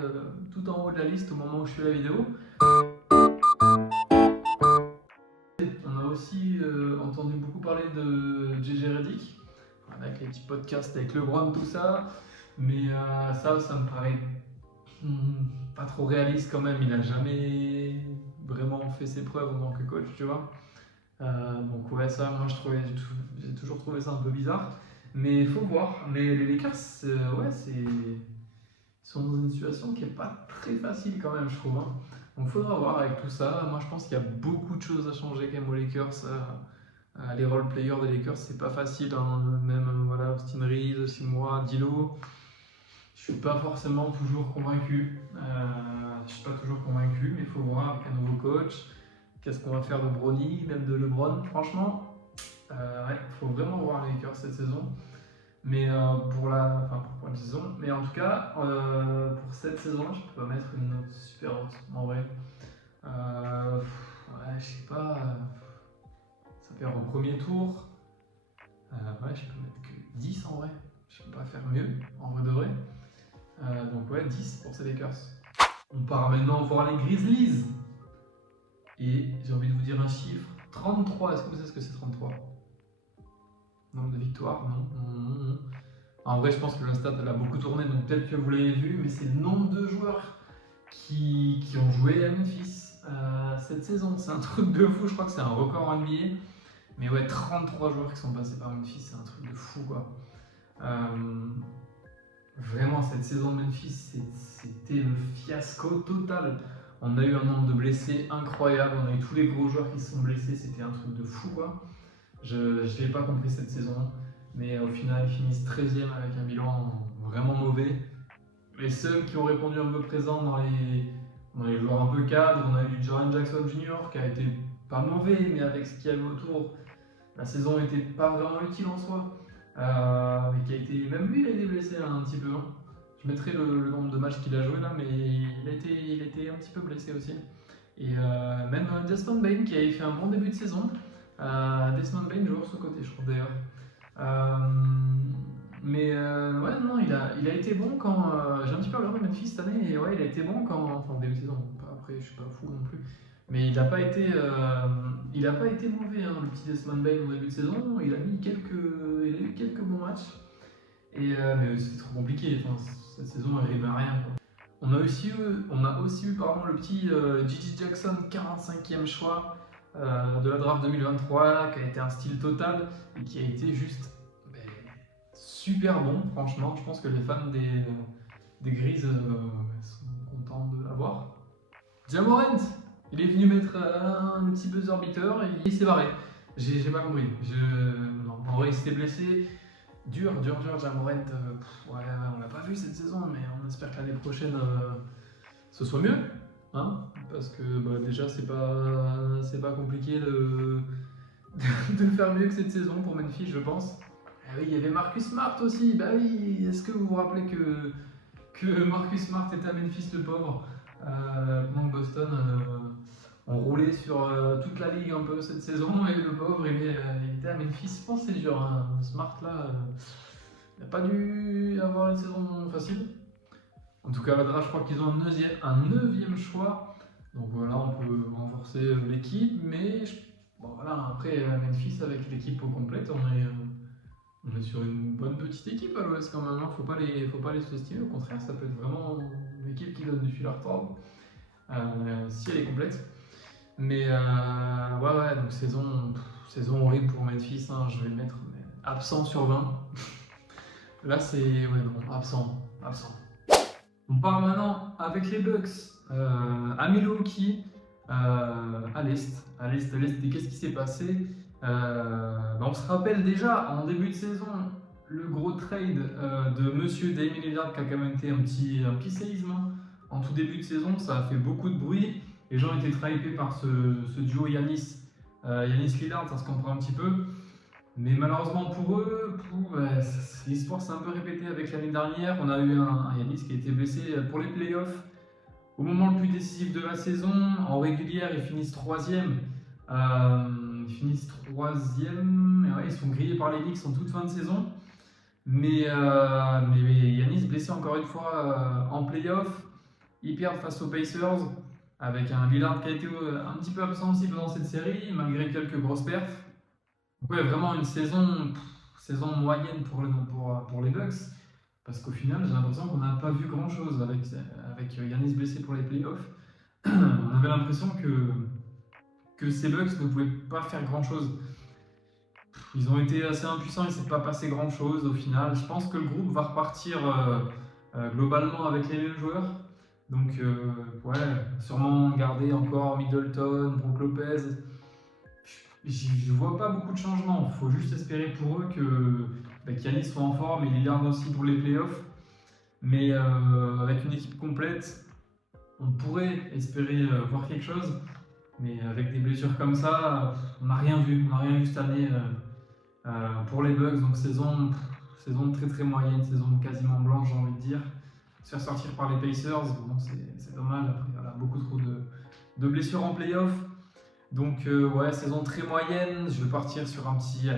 tout en haut de la liste au moment où je fais la vidéo. On a aussi entendu beaucoup parler de JJ Redick, avec les petits podcasts avec LeBron, tout ça. Mais ça me paraît pas trop réaliste quand même. Il a jamais vraiment fait ses preuves en tant que coach, tu vois. Donc ouais, ça, moi j'ai toujours trouvé ça un peu bizarre. Mais il faut voir. Mais les Lakers, ouais, ils sont dans une situation qui n'est pas très facile quand même, je trouve. Hein. Donc il faudra voir avec tout ça. Moi je pense qu'il y a beaucoup de choses à changer quand même aux Lakers. Les role players des Lakers, c'est pas facile. Hein. Même voilà, Austin Reeves, Simora, D'Lo. Je suis pas forcément toujours convaincu. Mais il faut voir avec un nouveau coach. Qu'est-ce qu'on va faire de Bronny, même de LeBron. Franchement, ouais, faut vraiment voir les Lakers cette saison. Mais pour la saison. Mais en tout cas, pour cette saison, je peux pas mettre une note super haute, en vrai. Ouais, je sais pas. Ça perd au premier tour. Ouais, je peux mettre que 10 en vrai. Je peux pas faire mieux, en vrai de vrai. Donc ouais, 10 pour ces Lakers. On part maintenant voir les Grizzlies. Et j'ai envie de vous dire un chiffre. 33, est-ce que vous savez ce que c'est 33? Nombre de victoires? Non. En vrai, je pense que la stat elle a beaucoup tourné, donc peut-être que vous l'avez vu, mais c'est le nombre de joueurs qui ont joué à Memphis cette saison. C'est un truc de fou, je crois que c'est un record en NBA. Mais ouais, 33 joueurs qui sont passés par Memphis, c'est un truc de fou quoi. Vraiment, cette saison de Memphis, c'était le fiasco total. On a eu un nombre de blessés incroyable, on a eu tous les gros joueurs qui se sont blessés, c'était un truc de fou quoi. Je n'ai pas compris cette saison, mais au final ils finissent 13e avec un bilan vraiment mauvais. Les seuls qui ont répondu un peu présents dans les joueurs un peu cadres, on a eu Jaren Jackson Jr. qui a été pas mauvais, mais avec ce qu'il y avait autour, la saison n'était pas vraiment utile en soi. Mais qui a été, même lui il a été blessé un petit peu. Hein. Je mettrai le nombre de matchs qu'il a joué là, mais il a été un petit peu blessé aussi. Et même Desmond Bane qui avait fait un bon début de saison. Desmond Bane joueur sous côté, je crois d'ailleurs. Mais ouais, non, il a été bon quand. J'ai un petit peu regardé Memphis cette année et ouais, il a été bon quand. Enfin, début de saison, après je suis pas fou non plus. Mais il n'a pas été mauvais, hein, le petit Desmond Bane au début de saison. Il a eu quelques bons matchs. Et, mais c'est trop compliqué, enfin, cette saison elle arrive à rien. Quoi. On a aussi eu le petit Gigi Jackson, 45e choix de la draft 2023, qui a été un style total et qui a été juste super bon, franchement. Je pense que les fans des Grises sont contents de l'avoir. Ja Morant, il est venu mettre un petit buzzer beater et il s'est barré. J'ai pas compris. Non, en vrai, il s'était blessé. dur, Ja Morant. Ouais, on l'a pas vu cette saison, mais on espère que l'année prochaine ce soit mieux. Hein, parce que déjà, c'est pas compliqué de le faire mieux que cette saison pour Memphis, je pense. Ah oui, il y avait Marcus Smart aussi. Bah oui, est-ce que vous vous rappelez que Marcus Smart était à Memphis, le pauvre, pendant que Boston ont roulé sur toute la ligue un peu cette saison, et le pauvre il était à Memphis. Je pense que c'est dur, hein. Smart là, il n'a pas dû avoir une saison facile. En tout cas, la draft, je crois qu'ils ont un neuvième choix. Donc voilà, on peut renforcer l'équipe, mais bon, voilà, après Memphis avec l'équipe au complète, on est sur une bonne petite équipe à l'Ouest quand même. Hein. Faut pas les sous-estimer. Au contraire, ça peut être vraiment une équipe qui donne du fil à retordre si elle est complète. Mais ouais, donc saison horrible pour Memphis. Hein, je vais le mettre absent sur 20. Là, c'est ouais, non, absent. On part maintenant avec les Bucks à Milwaukee, à l'Est. Et qu'est-ce qui s'est passé? On se rappelle déjà en début de saison le gros trade de Monsieur Damian Lillard qui a quand même été un petit séisme. Hein. En tout début de saison, ça a fait beaucoup de bruit. Les gens étaient très hypés par ce duo Giannis-Lillard, ça se comprend un petit peu. Mais malheureusement pour eux, l'histoire s'est un peu répétée avec l'année dernière. On a eu un Yanis qui a été blessé pour les playoffs. Au moment le plus décisif de la saison, en régulière, ils finissent troisième. Et ouais, ils sont grillés par les Knicks en toute fin de saison. Mais Yanis blessé encore une fois en playoff. Ils perdent face aux Pacers avec un Lillard qui a été un petit peu absent aussi pendant cette série, malgré quelques grosses perfs. Donc ouais, vraiment une saison moyenne pour les Bucks. Parce qu'au final, j'ai l'impression qu'on n'a pas vu grand-chose avec Giannis blessé pour les playoffs. On avait l'impression que ces Bucks ne pouvaient pas faire grand-chose. Ils ont été assez impuissants, il ne s'est pas passé grand-chose au final. Je pense que le groupe va repartir globalement avec les mêmes joueurs. Donc ouais, sûrement garder encore Middleton, Brook Lopez. Je vois pas beaucoup de changements. Il faut juste espérer pour eux que Giannis soit en forme et Lillard aussi pour les playoffs. Mais avec une équipe complète, on pourrait espérer voir quelque chose. Mais avec des blessures comme ça, on n'a rien vu. On n'a rien vu cette année pour les Bucks. Donc saison très très moyenne, saison quasiment blanche, j'ai envie de dire. Se faire sortir par les Pacers, bon, c'est dommage. Après, il y a beaucoup trop de blessures en playoff. Donc ouais, saison très moyenne, je vais partir sur un petit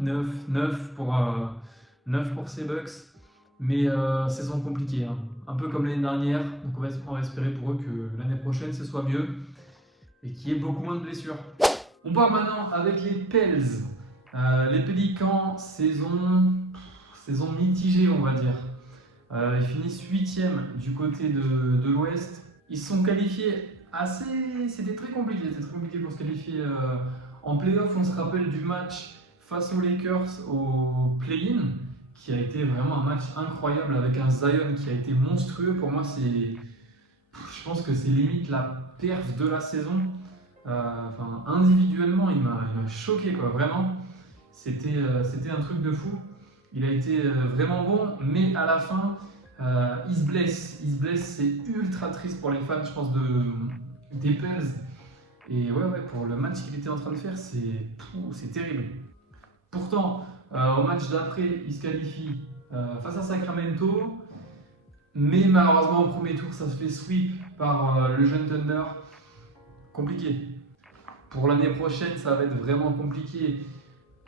8-9, 9 pour ces Bucks. Mais saison compliquée, hein. Un peu comme l'année dernière. Donc on va espérer pour eux que l'année prochaine ce soit mieux et qu'il y ait beaucoup moins de blessures. On part maintenant avec les Pels. Les Pélicans, saison mitigée on va dire. Ils finissent 8e du côté de l'Ouest. Ils se sont qualifiés c'était très compliqué pour se qualifier en playoff. On se rappelle du match face aux Lakers au play-in, qui a été vraiment un match incroyable avec un Zion qui a été monstrueux. Pour moi, je pense que c'est limite la perf de la saison. Individuellement, il m'a choqué, quoi. Vraiment, c'était un truc de fou. Il a été vraiment bon, mais à la fin, il se blesse. C'est ultra triste pour les fans, je pense, des Pels. Et ouais, pour le match qu'il était en train de faire, c'est terrible. Pourtant, au match d'après, il se qualifie face à Sacramento. Mais malheureusement, au premier tour, ça se fait sweep par le jeune Thunder. Compliqué. Pour l'année prochaine, ça va être vraiment compliqué.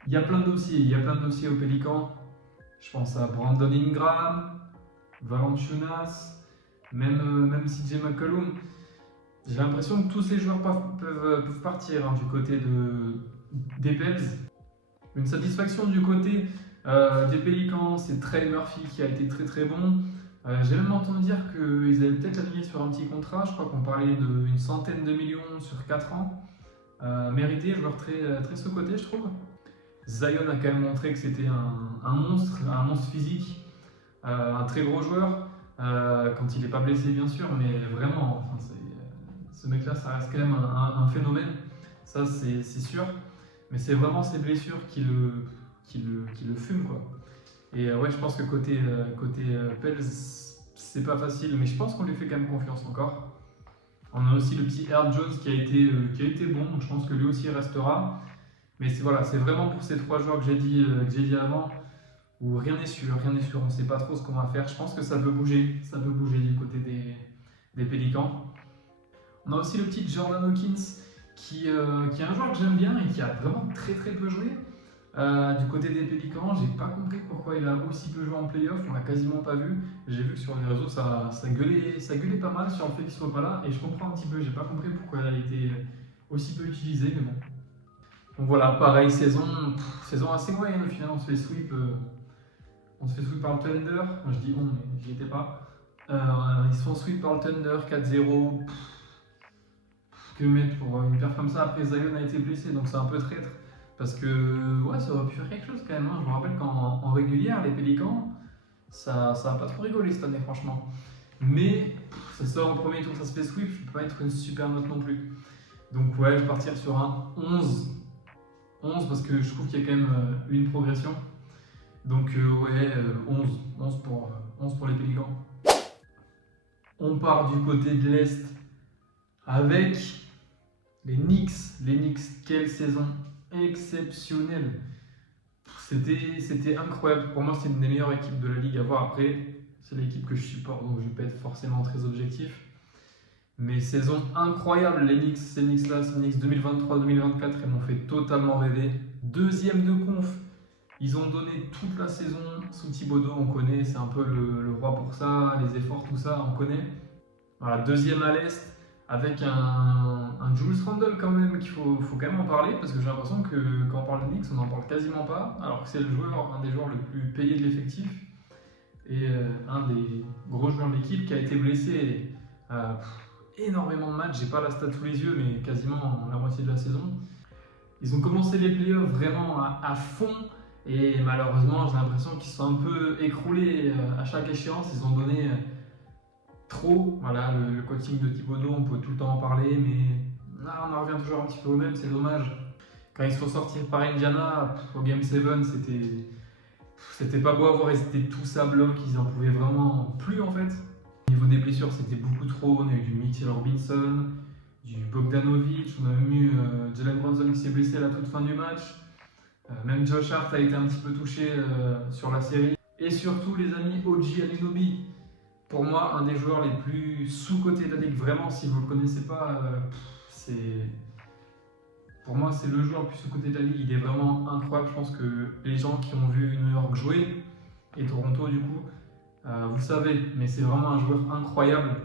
Il y a plein de dossiers au Pélican. Je pense à Brandon Ingram, Valanciunas, même CJ McCollum. J'ai l'impression que tous ces joueurs peuvent partir du côté des Pels. Une satisfaction du côté des Pélicans, c'est Trey Murphy qui a été très très bon. J'ai même entendu dire qu'ils avaient peut-être aligné sur un petit contrat. Je crois qu'on parlait d'une centaine de millions sur 4 ans. Mérité, joueur très, très sous-coté, je trouve. Zion a quand même montré que c'était un monstre physique, un très gros joueur, quand il n'est pas blessé bien sûr, mais vraiment, ce mec-là, ça reste quand même un phénomène, ça c'est sûr, mais c'est vraiment ses blessures qui le fument, quoi. Et ouais, je pense que côté Pels, c'est pas facile, mais je pense qu'on lui fait quand même confiance encore. On a aussi le petit Herb Jones qui a été bon, donc je pense que lui aussi restera. Mais voilà, c'est vraiment pour ces trois joueurs que j'ai dit avant, où rien n'est sûr, on ne sait pas trop ce qu'on va faire. Je pense que ça peut bouger du côté des Pélicans. On a aussi le petit Jordan Hawkins, qui est un joueur que j'aime bien et qui a vraiment très très peu joué. Du côté des Pélicans, j'ai pas compris pourquoi il a aussi peu joué en playoff, on l'a quasiment pas vu. J'ai vu que sur les réseaux ça gueulait pas mal sur le fait qu'il soit pas là, et je comprends un petit peu, j'ai pas compris pourquoi il a été aussi peu utilisé, mais bon. Donc voilà, pareil, saison assez moyenne au final, on se fait sweep par le Thunder. Moi je dis on, mais j'y étais pas. Ils se font sweep par le Thunder 4-0. Que mettre pour une perf comme ça? Après, Zion a été blessé, donc c'est un peu traître. Parce que ouais, ça aurait pu faire quelque chose quand même, hein. Je me rappelle qu'en régulière, les Pélicans, ça a pas trop rigolé cette année, franchement. Mais ça sort au premier tour, ça se fait sweep, je peux pas être une super note non plus. Donc ouais, je vais partir sur un 11. 11 parce que je trouve qu'il y a quand même une progression. Donc ouais, 11. 11 pour les Pélicans. On part du côté de l'Est avec les Knicks. Les Knicks, quelle saison exceptionnelle. C'était incroyable. Pour moi, c'est une des meilleures équipes de la ligue à voir. Après, c'est l'équipe que je supporte, donc je vais pas être forcément très objectif. Mais saison incroyable, les Knicks. Ces Knicks-là, ces Knicks 2023-2024, ils m'ont fait totalement rêver. Deuxième de conf. Ils ont donné toute la saison sous Thibodeau, on connaît, c'est un peu le roi pour ça, les efforts, tout ça, on connaît. Voilà, deuxième à l'Est, avec un Julius Randle quand même, qu'il faut quand même en parler, parce que j'ai l'impression que quand on parle de Knicks, on n'en parle quasiment pas, alors que c'est un des joueurs les plus payés de l'effectif, et un des gros joueurs de l'équipe qui a été blessé énormément de matchs, j'ai pas la stat sous les yeux, mais quasiment la moitié de la saison. Ils ont commencé les playoffs vraiment à fond, et malheureusement j'ai l'impression qu'ils se sont un peu écroulés à chaque échéance. Ils ont donné trop. Voilà, le coaching de Thibodeau, on peut tout le temps en parler, mais là, on en revient toujours un petit peu au même, c'est dommage. Quand ils se font sortir par Indiana au Game 7, c'était pas beau à voir, ils étaient tous à bloc, ils en pouvaient vraiment plus en fait. Au niveau des blessures, c'était beaucoup trop. On a eu du Mitchell Robinson, du Bogdanovic, on a même eu Jalen Brunson qui s'est blessé à la toute fin du match. Même Josh Hart a été un petit peu touché sur la série. Et surtout, les amis, OG Anunoby. Pour moi, un des joueurs les plus sous-cotés de la ligue. Vraiment, si vous ne le connaissez pas, pour moi, c'est le joueur le plus sous-coté de la ligue. Il est vraiment incroyable. Je pense que les gens qui ont vu New York jouer, et Toronto du coup, vous le savez, mais c'est vraiment un joueur incroyable.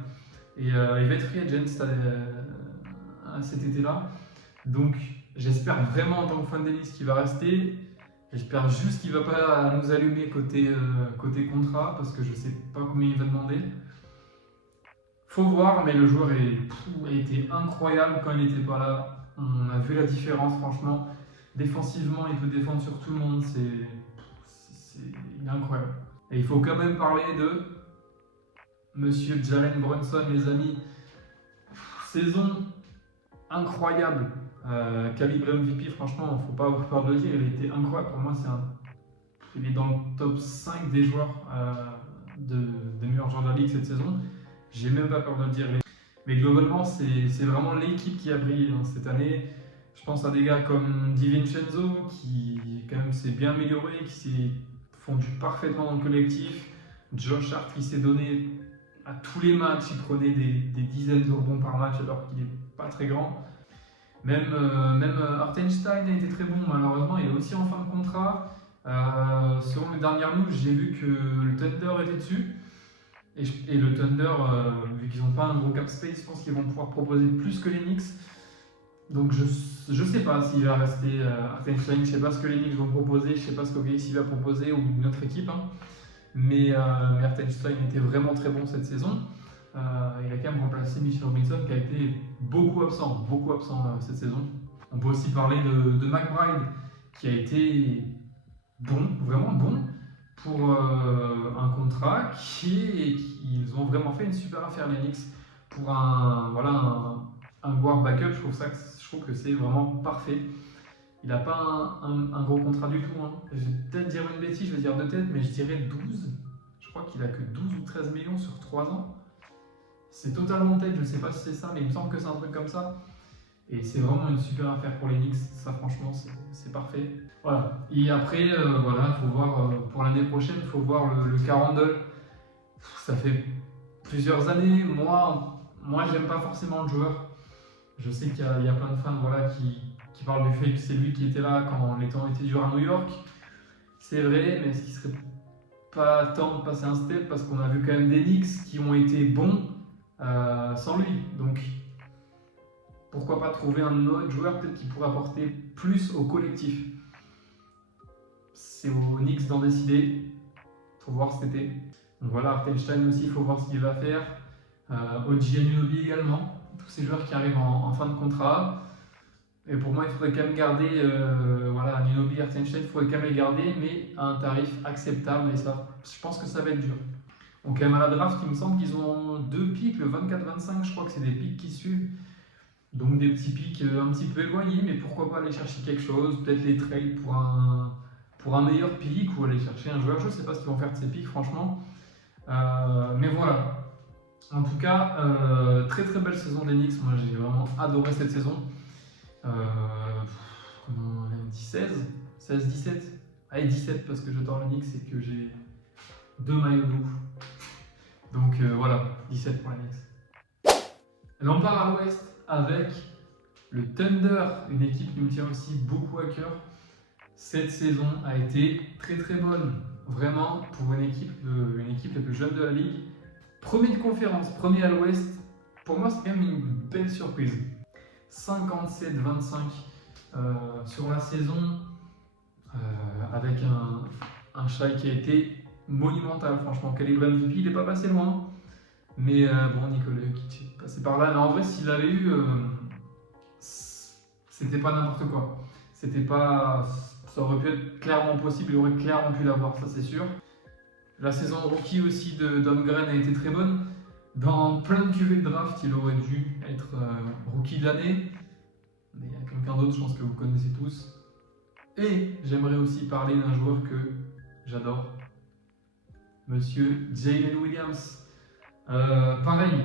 Et il va être free agent cet été-là. Donc, j'espère vraiment en tant que fan des Knicks qu'il va rester. J'espère juste qu'il ne va pas nous allumer côté contrat, parce que je ne sais pas combien il va demander. Faut voir, mais le joueur a été incroyable quand il n'était pas là. On a vu la différence, franchement. Défensivement, il peut défendre sur tout le monde. Il est incroyable. Et il faut quand même parler de Monsieur Jalen Brunson, les amis. Saison incroyable. Calibre MVP, franchement, il ne faut pas avoir peur de le dire, il a été incroyable. Pour moi, il est dans le top 5 des joueurs des meilleurs joueurs de la ligue cette saison. J'ai même pas peur de le dire. Mais globalement, c'est vraiment l'équipe qui a brillé cette année. Je pense à des gars comme DiVincenzo qui quand même s'est bien amélioré, qui s'est fondu parfaitement dans le collectif. Josh Hart qui s'est donné à tous les matchs, il prenait des dizaines de rebonds par match alors qu'il n'est pas très grand. Même Hartenstein a été très bon, malheureusement il est aussi en fin de contrat. Selon les dernières news, j'ai vu que le Thunder était dessus. Et le Thunder, vu qu'ils n'ont pas un gros cap space, je pense qu'ils vont pouvoir proposer plus que les Knicks. Donc je ne sais pas s'il va rester Hartenstein, je ne sais pas ce que les Knicks vont proposer, je ne sais pas ce que OKC va proposer ou une autre équipe. Hein. Mais Hartenstein était vraiment très bon cette saison. Il a quand même remplacé Mitchell Robinson qui a été beaucoup absent cette saison. On peut aussi parler de McBride qui a été bon, vraiment bon pour un contrat qu'ils ont vraiment fait une super affaire les Knicks pour un guard backup. Je trouve que c'est vraiment parfait. Il n'a pas un gros contrat du tout. Hein. Je vais peut-être dire une bêtise, je vais dire de tête, mais je dirais 12. Je crois qu'il a que 12 ou 13 millions sur 3 ans. C'est totalement tête, je ne sais pas si c'est ça, mais il me semble que c'est un truc comme ça. Et c'est vraiment une super affaire pour les Knicks. Ça, franchement, c'est parfait. Voilà. Et après, voilà, il faut voir pour l'année prochaine, il faut voir le Carandle. Ça fait plusieurs années. Moi j'aime pas forcément le joueur. Je sais qu'il y a plein de fans voilà, qui parlent du fait que c'est lui qui était là quand les temps étaient durs à New York. C'est vrai, mais est-ce qu'il serait pas temps de passer un step parce qu'on a vu quand même des Knicks qui ont été bons sans lui. Donc pourquoi pas trouver un autre joueur peut-être qui pourrait apporter plus au collectif. C'est aux Knicks d'en décider. Il faut voir cet été. Donc voilà, Hartenstein aussi, il faut voir ce qu'il va faire. OG Anunoby également. Tous ces joueurs qui arrivent en fin de contrat. Et pour moi, il faudrait quand même garder voilà, Anunoby, Hartenstein, il faudrait quand même les garder, mais à un tarif acceptable. Et ça, je pense que ça va être dur. Donc quand même à la draft, il me semble qu'ils ont 2 pics, le 24-25, je crois que c'est des pics qui suivent. Donc des petits pics un petit peu éloignés, mais pourquoi pas aller chercher quelque chose, peut-être les trades pour un meilleur pic ou aller chercher un joueur. Je ne sais pas ce qu'ils vont faire de ces pics, franchement. Mais voilà. En tout cas, très très belle saison des Knicks. Moi, j'ai vraiment adoré cette saison. Comment on a dit 16-17. Allez, 17 parce que j'adore les Knicks et que j'ai 2 maillots de ouf. Donc voilà, 17 pour les Knicks. Là, on part à l'ouest avec le Thunder, une équipe qui me tient aussi beaucoup à cœur. Cette saison a été très très bonne. Vraiment, pour une équipe la plus jeune de la ligue. Premier de conférence, premier à l'ouest. Pour moi, c'est quand même une belle surprise. 57-25 sur la saison, avec un Shai qui a été monumental, franchement. Calibre MVP, il n'est pas passé loin. Mais bon, Nikola Jokic est passé par là. Mais en vrai, s'il l'avait eu, c'était pas n'importe quoi. C'était pas... Ça aurait pu être clairement possible, il aurait clairement pu l'avoir, ça c'est sûr. La saison rookie aussi de Holmgren a été très bonne. Dans plein de cuvées de draft, il aurait dû être rookie de l'année. Mais il y a quelqu'un d'autre, je pense que vous connaissez tous. Et j'aimerais aussi parler d'un joueur que j'adore, Monsieur Jalen Williams. Pareil,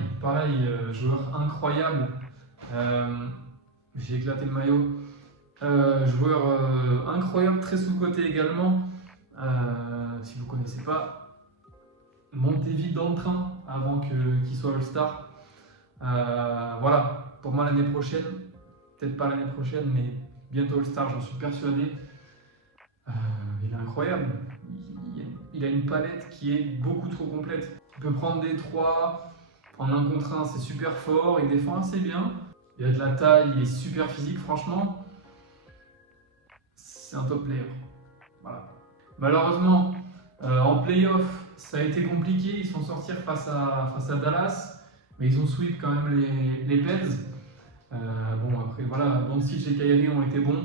joueur incroyable. J'ai éclaté le maillot. Joueur incroyable, très sous-coté également. Si vous ne connaissez pas, montez vite dans le train avant qu'il soit All-Star. Voilà, pour moi l'année prochaine, peut-être pas l'année prochaine, mais bientôt All-Star, j'en suis persuadé. Il est incroyable. Il a une palette qui est beaucoup trop complète. Il peut prendre des 3 en 1 contre 1, c'est super fort, il défend assez bien. Il a de la taille, il est super physique, franchement. C'est un top player. Voilà. Malheureusement, en playoff, ça a été compliqué. Ils sont sortis face à Dallas, mais ils ont sweep quand même les Pels. Bon, après, voilà, Doncic et Kyrie ont été bons.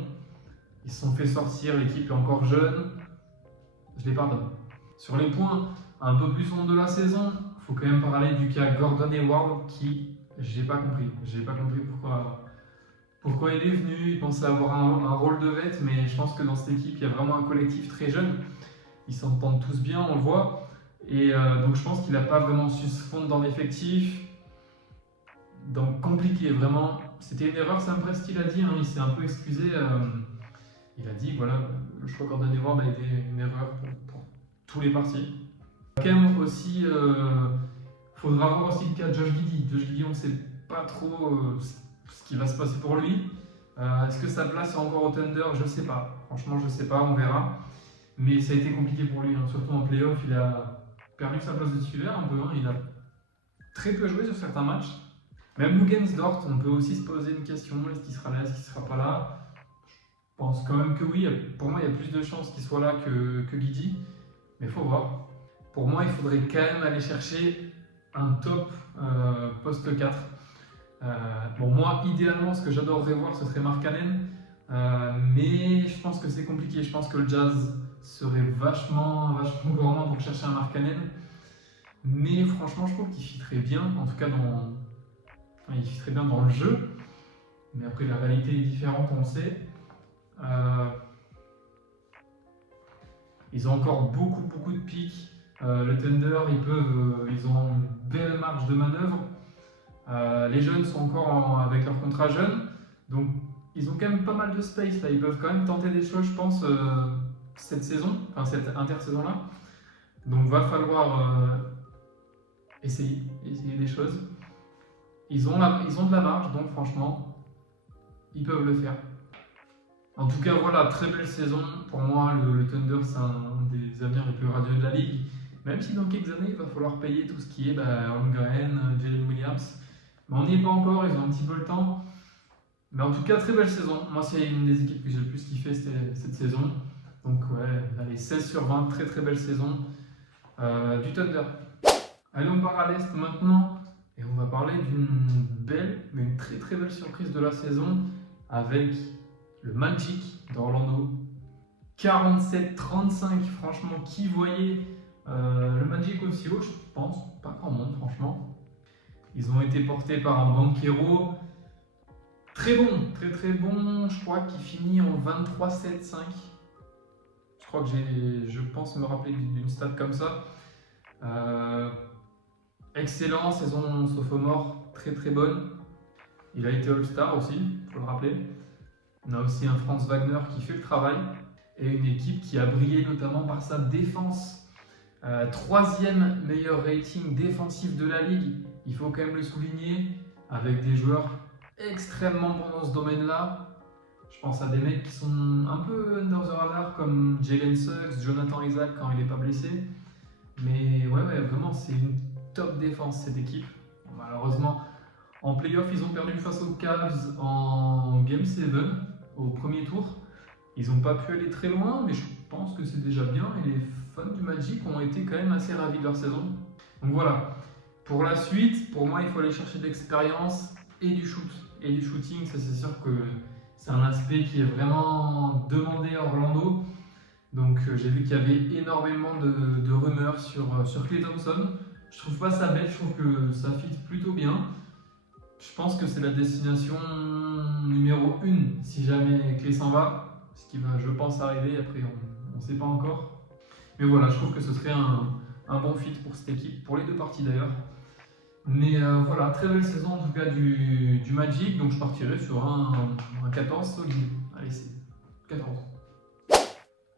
Ils se sont fait sortir, l'équipe est encore jeune. Je les pardonne. Sur les points un peu plus sombres de la saison, il faut quand même parler du cas Gordon Hayward qui, j'ai pas compris. J'ai pas compris pourquoi il est venu. Il pensait avoir un rôle de vet, mais je pense que dans cette équipe, il y a vraiment un collectif très jeune. Ils s'entendent tous bien, on le voit. Et donc je pense qu'il n'a pas vraiment su se fondre dans l'effectif. Donc compliqué, vraiment. C'était une erreur, Sam Presti l'a dit, hein, il s'est un peu excusé. Il a dit, voilà, le choix Gordon Hayward a été une erreur pour tous les partis. Quand même aussi, faudra voir aussi le cas de Josh Giddey. Josh Giddey, on ne sait pas trop ce qui va se passer pour lui. Est-ce que sa place est encore au Thunder? Je ne sais pas. Franchement, je ne sais pas, on verra. Mais ça a été compliqué pour lui, hein. Surtout en playoff, il a perdu sa place de titulaire un peu. Hein. Il a très peu joué sur certains matchs. Même Lugens Dort, on peut aussi se poser une question, est-ce qu'il sera là, est-ce qu'il ne sera pas là? Je pense quand même que oui, pour moi il y a plus de chances qu'il soit là que Giddey, mais il faut voir. Pour moi il faudrait quand même aller chercher un top poste 4. Bon, moi idéalement ce que j'adorerais voir ce serait Markkanen, mais je pense que c'est compliqué, je pense que le Jazz serait vachement gourmand pour chercher un Markkanen, mais franchement je trouve qu'il fitterait bien, en tout cas il fitterait bien dans le jeu, mais après la réalité est différente, on le sait. Euh, Ils ont encore beaucoup de pics. Le Thunder, ils ont une belle marge de manœuvre. Les jeunes sont encore avec leur contrat jeune, donc ils ont quand même pas mal de space là. Ils peuvent quand même tenter des choses, je pense, cette saison, enfin cette intersaison-là. Donc va falloir essayer des choses. Ils ont de la marge, donc franchement, ils peuvent le faire. En tout cas, voilà, très belle saison. Pour moi, le Thunder, c'est un des avenirs les plus radieux de la ligue. Même si dans quelques années, il va falloir payer tout ce qui est Holmgren, Jalen Williams. Mais on n'y est pas encore, ils ont un petit peu le temps. Mais en tout cas, très belle saison. Moi, c'est une des équipes que j'ai le plus kiffé cette saison. Donc, ouais, allez, 16/20, très belle saison du Thunder. Allez, on part à l'Est maintenant. Et on va parler d'une belle, mais une très belle surprise de la saison avec le Magic d'Orlando. 47-35, franchement, qui voyait le Magic aussi haut? Je pense pas grand monde, franchement. Ils ont été portés par un Banchero très bon, très bon. Je crois qu'il finit en 23-7-5. Je crois que je pense me rappeler d'une stat comme ça. Excellent, saison sophomore, très bonne. Il a été All-Star aussi, il faut le rappeler. On a aussi un Franz Wagner qui fait le travail et une équipe qui a brillé notamment par sa défense. Troisième meilleur rating défensif de la ligue, il faut quand même le souligner, avec des joueurs extrêmement bons dans ce domaine-là. Je pense à des mecs qui sont un peu under the radar comme Jalen Suggs, Jonathan Isaac quand il n'est pas blessé. Mais ouais, vraiment, c'est une top défense cette équipe. Malheureusement, en playoff, ils ont perdu face aux Cavs en Game 7 au premier tour. Ils n'ont pas pu aller très loin, mais je pense que c'est déjà bien. Et les fans du Magic ont été quand même assez ravis de leur saison. Donc voilà. Pour la suite, pour moi, il faut aller chercher de l'expérience et du shoot. Et du shooting, ça c'est sûr que c'est un aspect qui est vraiment demandé à Orlando. Donc j'ai vu qu'il y avait énormément de rumeurs sur Klay Thompson. Je trouve pas ça bête, je trouve que ça fit plutôt bien. Je pense que c'est la destination numéro 1 si jamais Klay s'en va. Ce qui va, je pense, arriver. Après, on ne sait pas encore. Mais voilà, je trouve que ce serait un bon fit pour cette équipe, pour les deux parties d'ailleurs. Mais voilà, très belle saison en tout cas du Magic. Donc je partirai sur un 14 solide. Allez, c'est 14.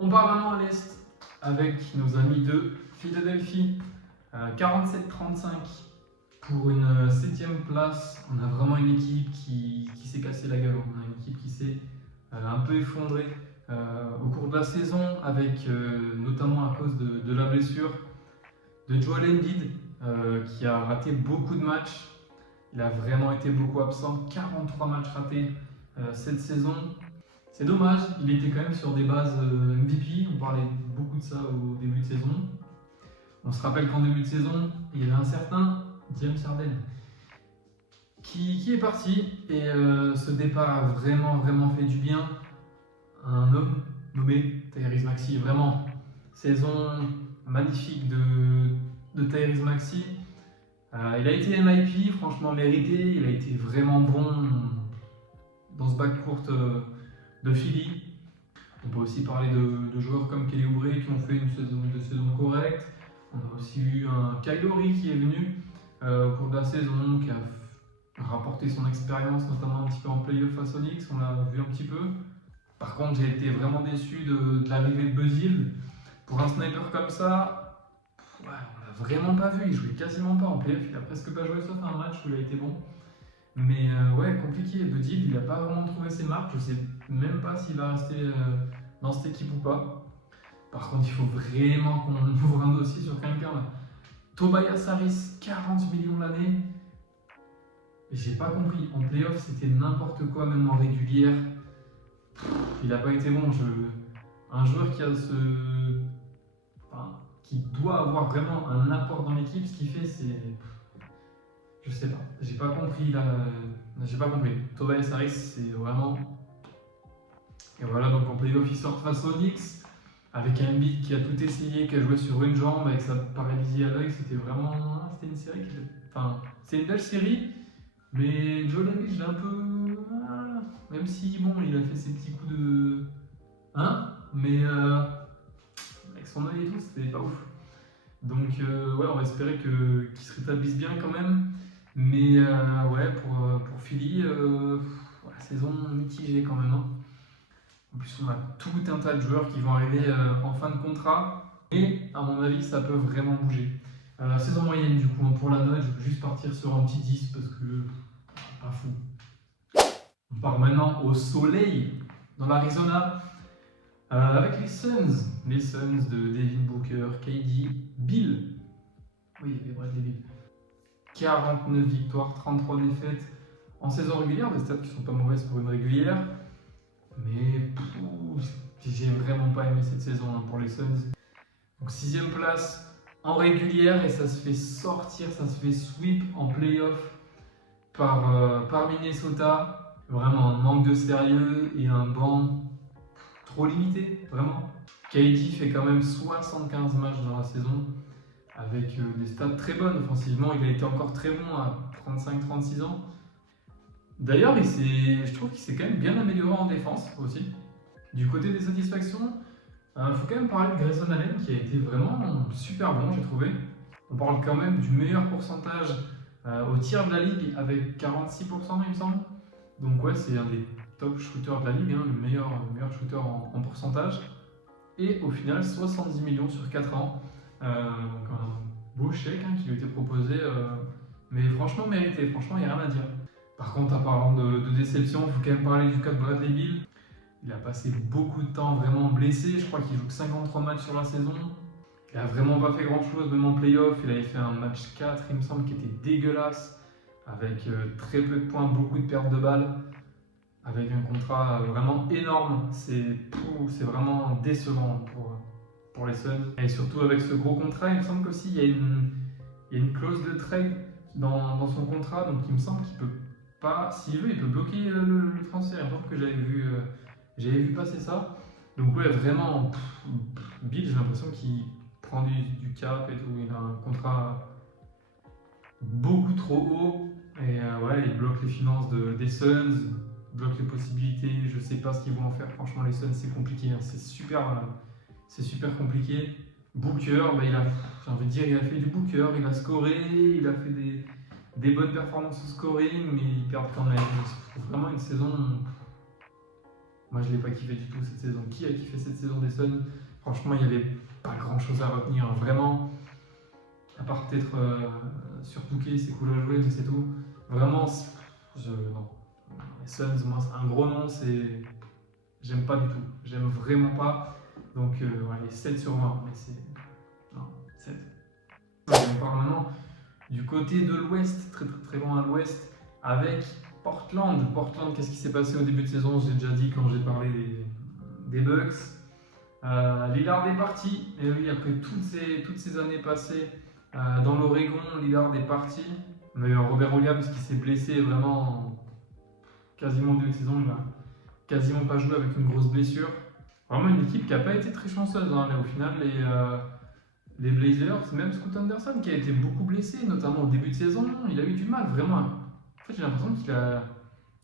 On part maintenant à l'Est avec nos amis de Philadelphie. 47-35 pour une 7ème place. On a vraiment une équipe qui s'est cassée la gueule. On a une équipe qui s'est un peu effondrée au cours de la saison, avec notamment à cause de la blessure de Joel Embiid, qui a raté beaucoup de matchs. Il a vraiment été beaucoup absent. 43 matchs ratés cette saison. C'est dommage, il était quand même sur des bases MVP, on parlait beaucoup de ça au début de saison. On se rappelle qu'en début de saison, il y avait un certain James Harden qui est parti et ce départ a vraiment fait du bien à un homme nommé Tyrese Maxey. Vraiment, saison magnifique de Tyrese Maxey. Il a été MIP, franchement mérité, il a été vraiment bon dans ce backcourt de Philly. On peut aussi parler de joueurs comme Kelly Oubre qui ont fait une saison correcte. On a aussi eu un Kyle Lowry qui est venu au cours de la saison, qui a rapporté son expérience, notamment un petit peu en playoff face aux Knicks, on l'a vu un petit peu. Par contre, j'ai été vraiment déçu de l'arrivée de Buzz Hill. Pour un sniper comme ça, ouais, on l'a vraiment pas vu, il jouait quasiment pas en playoff, il a presque pas joué sauf un match où il a été bon. Mais ouais, compliqué, Buzz Hill, il n'a pas vraiment trouvé ses marques, je sais même pas s'il va rester dans cette équipe ou pas. Par contre, il faut vraiment qu'on ouvre un dossier sur quelqu'un là. Tobias Harris, 40 millions l'année. J'ai pas compris. En playoff, c'était n'importe quoi, même en régulière. Il n'a pas été bon. Un joueur qui a qui doit avoir vraiment un apport dans l'équipe, ce qu'il fait, c'est. Je sais pas. J'ai pas compris là. J'ai pas compris. Tobias Harris, c'est vraiment. Et voilà, donc en playoff, il sort face aux Knicks. Avec un Embiid qui a tout essayé, qui a joué sur une jambe avec sa paralysie à l'œil, c'était une série c'est une belle série, Mais Joel Embiid, je l'ai un peu. Même si, bon, il a fait ses petits coups de. Hein. Mais avec son œil et tout, c'était pas ouf. Donc, ouais, on va espérer qu'il se rétablisse bien quand même. Mais ouais, pour Philly, la saison mitigée quand même. Hein. En plus, on a tout un tas de joueurs qui vont arriver en fin de contrat. Et à mon avis, ça peut vraiment bouger. Saison moyenne, du coup, hein, pour la note, je vais juste partir sur un petit 10 parce que pas fou. On part maintenant au soleil dans l'Arizona avec les Suns. Les Suns de Devin Booker, KD, Bill. Oui, il y avait Bradley Bill. 49 victoires, 33 défaites en saison régulière, des stats qui sont pas mauvaises pour une régulière. Mais j'ai vraiment pas aimé cette saison hein, pour les Suns. Donc 6ème place en régulière et ça se fait sortir, ça se fait sweep en playoff par Minnesota. Vraiment un manque de sérieux et un banc trop limité, vraiment. KD fait quand même 75 matchs dans la saison avec des stats très bonnes offensivement. Il a été encore très bon à 35-36 ans. D'ailleurs, je trouve qu'il s'est quand même bien amélioré en défense aussi. Du côté des satisfactions, il faut quand même parler de Grayson Allen qui a été vraiment super bon, j'ai trouvé. On parle quand même du meilleur pourcentage au tir de la ligue avec 46%, il me semble. Donc ouais, c'est un des top shooters de la ligue, hein, le meilleur shooter en pourcentage. Et au final, 70 millions sur 4 ans. Donc un beau chèque hein, qui lui a été proposé, mais franchement mérité, franchement il n'y a rien à dire. Par contre, en parlant de déception, il faut quand même parler du cas de Bradley Beal. Il a passé beaucoup de temps vraiment blessé, je crois qu'il joue que 53 matchs sur la saison. Il a vraiment pas fait grand chose, même en playoff, il avait fait un match 4, il me semble, qui était dégueulasse, avec très peu de points, beaucoup de pertes de balles, avec un contrat vraiment énorme. C'est vraiment décevant pour les Suns. Et surtout avec ce gros contrat, il me semble qu'aussi il y a une clause de trade dans son contrat, donc il me semble qu'il peut pas, s'il veut, il peut bloquer le transfert. Il me semble que j'avais vu passer ça. Donc ouais, vraiment, Bill, j'ai l'impression qu'il prend du cap et tout. Il a un contrat beaucoup trop haut. Et ouais, il bloque les finances des Suns, bloque les possibilités. Je sais pas ce qu'ils vont en faire. Franchement, les Suns, c'est compliqué. Hein. C'est super compliqué. Booker, bah, j'ai envie de dire, il a fait du Booker, il a scoré, il a fait des bonnes performances au scoring, mais il perd quand même. C'est vraiment une saison. Moi, je l'ai pas kiffé du tout cette saison. Qui a kiffé cette saison des Suns? Franchement, il n'y avait pas grand chose à retenir. Hein. Vraiment, à part peut-être sur Touquet, c'est cool à jouer, mais c'est tout. Vraiment, non. Les Suns, moi, c'est un gros nom, j'aime pas du tout. J'aime vraiment pas. Donc, ouais, 7 sur 20. Mais c'est. Non, 7. On parle maintenant du côté de l'Ouest, très, très, très loin à l'Ouest, avec Portland. Portland, qu'est-ce qui s'est passé au début de saison? J'ai déjà dit quand j'ai parlé des Bucks. Lillard est parti. Et oui, après toutes ces années passées dans l'Oregon, Lillard est parti. On a eu un Robert Williams qui s'est blessé vraiment quasiment au début de saison. Il n'a quasiment pas joué avec une grosse blessure. Vraiment une équipe qui n'a pas été très chanceuse. Hein, mais au final, les Blazers, même Scoot Anderson qui a été beaucoup blessé, notamment au début de saison, il a eu du mal vraiment. En fait, j'ai l'impression qu'il a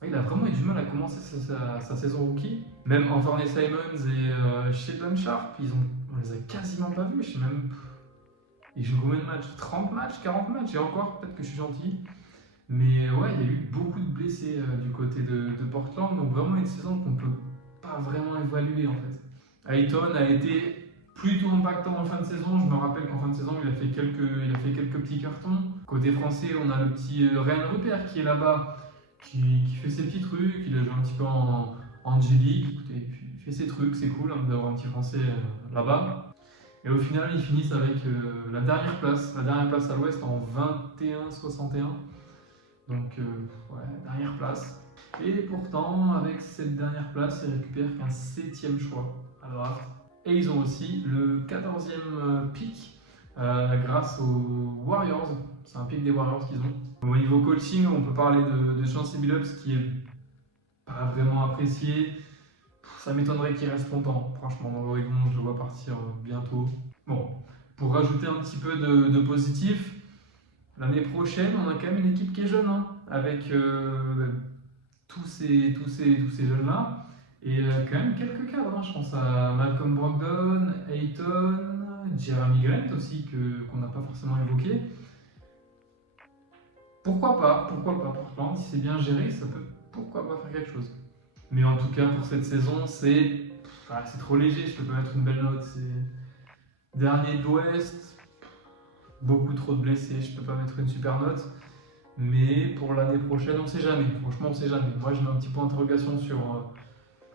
vraiment eu du mal à commencer sa saison rookie. Même Anthony Simons et Sheldon Sharp, on les a quasiment pas vus. Je sais même. Ils jouent combien de matchs? 30 matchs, 40 matchs, et encore, peut-être que je suis gentil. Mais ouais, il y a eu beaucoup de blessés du côté de Portland, donc vraiment une saison qu'on ne peut pas vraiment évaluer en fait. Ayton a été plutôt impactant en fin de saison. Je me rappelle qu'en fin de saison, il a fait quelques petits cartons. Côté français, on a le petit Ryan Rupert qui est là-bas, qui fait ses petits trucs. Il a joué un petit peu en G-League. Écoutez, il fait ses trucs, c'est cool hein, d'avoir un petit français là-bas. Et au final, ils finissent avec la dernière place à l'ouest en 21-61. Donc, ouais, dernière place. Et pourtant, avec cette dernière place, ils récupèrent qu'un 7ème choix à la draft. Et ils ont aussi le 14e pick grâce aux Warriors. C'est un pick des Warriors qu'ils ont. Au niveau coaching, on peut parler de Chauncey Billups qui est pas vraiment apprécié. Ça m'étonnerait qu'il reste longtemps. Franchement, dans l'Oregon, je le vois partir bientôt. Bon, pour rajouter un petit peu de positif, l'année prochaine, on a quand même une équipe qui est jeune. Hein. avec tous ces jeunes-là. Et quand même quelques cadres, hein. Je pense à Malcolm Brogdon, Ayton, Jeremy Grant aussi, qu'on n'a pas forcément évoqué. Pourquoi pas Portland, si c'est bien géré, ça peut pourquoi pas faire quelque chose. Mais en tout cas, pour cette saison, c'est trop léger, je peux pas mettre une belle note. C'est dernier de l'Ouest, beaucoup trop de blessés, je peux pas mettre une super note. Mais pour l'année prochaine, on sait jamais. Franchement, on sait jamais. Moi, je mets un petit point d'interrogation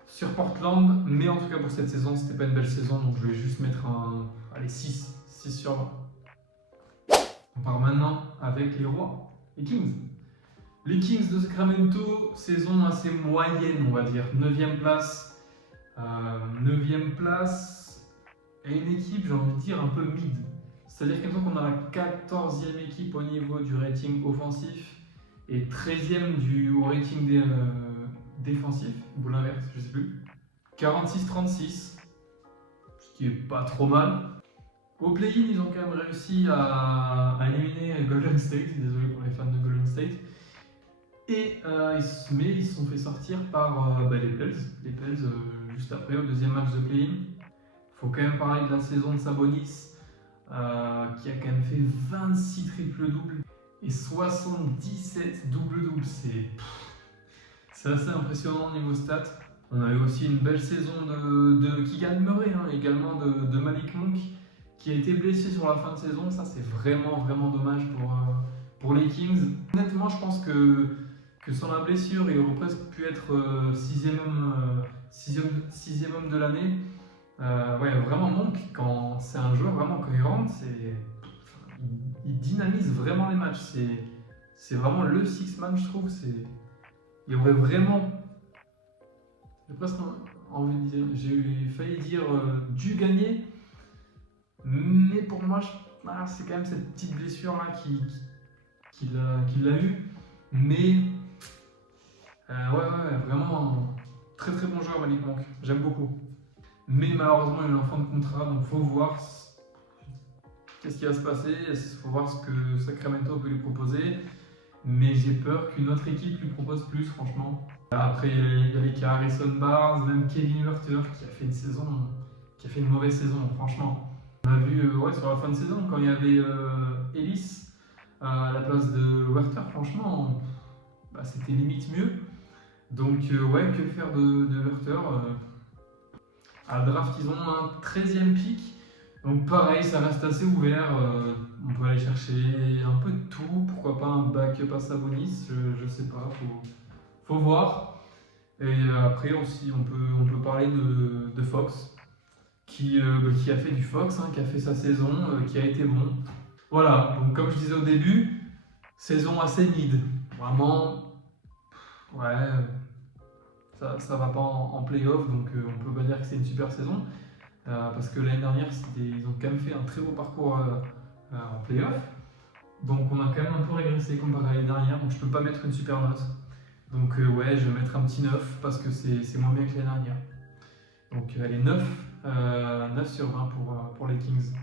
sur Portland, mais en tout cas pour cette saison, c'était pas une belle saison, donc je vais juste mettre 6 sur 20. On part maintenant avec les Rois, les Kings. Les Kings de Sacramento, saison assez moyenne, on va dire. 9ème place. 9ème place. Et une équipe, j'ai envie de dire, un peu mid. C'est-à-dire qu'on a la 14e équipe au niveau du rating offensif et 13e au rating défensif, ou l'inverse, je sais plus. 46-36, ce qui est pas trop mal. Au play-in, ils ont quand même réussi à éliminer Golden State, désolé pour les fans de Golden State. Mais ils se sont fait sortir par les Pels. Les Pels, juste après, au deuxième match de play-in. Il faut quand même parler de la saison de Sabonis, qui a quand même fait 26 triples-doubles et 77 doubles-doubles. C'est assez impressionnant au niveau stats. On a eu aussi une belle saison de Keegan Murray, hein, également de Malik Monk, qui a été blessé sur la fin de saison. Ça, c'est vraiment, vraiment dommage pour les Kings. Honnêtement, je pense que sans la blessure, il aurait presque pu être 6e homme de l'année. Vraiment Monk, quand c'est un joueur, vraiment quand il rentre, il dynamise vraiment les matchs. C'est vraiment le six-man, je trouve. Il aurait vraiment, j'ai presque envie de dire, j'ai failli dire dû gagner, mais pour moi, c'est quand même cette petite blessure là qui l'a eu. Mais vraiment très très bon joueur Malik Monk, j'aime beaucoup. Mais malheureusement, il est en fin de contrat, donc il faut voir qu'est-ce qui va se passer. Il faut voir ce que Sacramento peut lui proposer. Mais j'ai peur qu'une autre équipe lui propose plus, franchement. Après, il y a les cas Harrison Barnes, même Kevin Huerter qui a fait une mauvaise saison, franchement. On a vu sur la fin de saison, quand il y avait Ellis à la place de Huerter, franchement, c'était limite mieux. Donc, que faire de Huerter à la draft, ils ont un 13e pick. Donc pareil, ça reste assez ouvert. On peut aller chercher un peu de tout. Pourquoi pas un backup à Sabonis, je sais pas. Faut voir. Et après aussi, on peut parler de Fox, qui a fait du Fox, hein, qui a fait sa saison, qui a été bon. Voilà, donc comme je disais au début, saison assez mid. Vraiment, ça va pas en playoff, donc on peut pas dire que c'est une super saison. Parce que l'année dernière, ils ont quand même fait un très beau parcours en playoff. Donc on a quand même un peu régressé comparé à l'année dernière, donc je peux pas mettre une super note. Donc je vais mettre un petit 9 parce que c'est moins bien que l'année dernière. Donc allez, 9 sur 20 pour les Kings.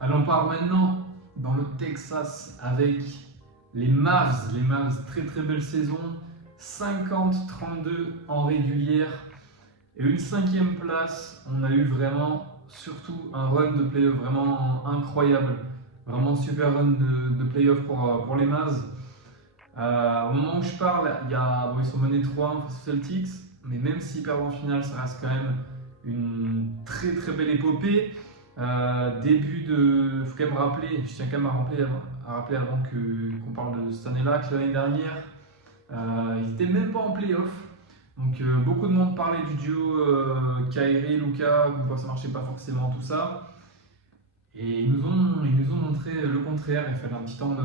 Allez, on part maintenant dans le Texas avec les Mavs. Les Mavs, très très belle saison. 50-32 en régulière. Et une 5e place, on a eu vraiment, surtout un run de playoff vraiment incroyable. Vraiment super run de playoff pour les Mavs. Au moment où je parle, ils sont menés 3-1 face aux Celtics, mais même s'ils perdent en finale, ça reste quand même une très très belle épopée. Faut quand même rappeler, je tiens quand même à rappeler avant qu'on parle de cette année-là, que l'année dernière, ils n'étaient même pas en playoff. Donc beaucoup de monde parlait du duo Kyrie, Luka, ça marchait pas forcément, tout ça. Et ils nous ont montré le contraire. Il fallait un petit temps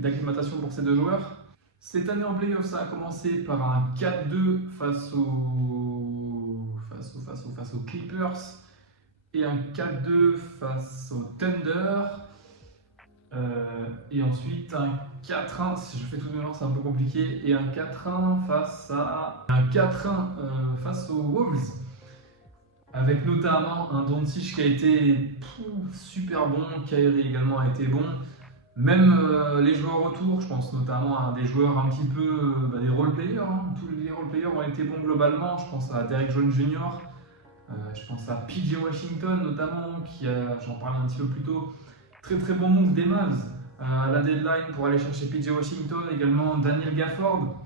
d'acclimatation pour ces deux joueurs. Cette année en playoff, ça a commencé par un 4-2 face aux Clippers et un 4-2 face au Thunder. Et ensuite un 4-1, si je fais tout de mémoire c'est un peu compliqué, et un 4-1 face aux Wolves, avec notamment un Doncic qui a été super bon, Kyrie également a été bon. Même les joueurs autour, je pense notamment à des joueurs un petit peu, des role-players. Hein. Tous les role-players ont été bons globalement. Je pense à Derrick Jones Jr., je pense à PJ Washington notamment, qui a, j'en parlais un petit peu plus tôt, très très bon move des Mavs à la deadline pour aller chercher PJ Washington, également Daniel Gafford.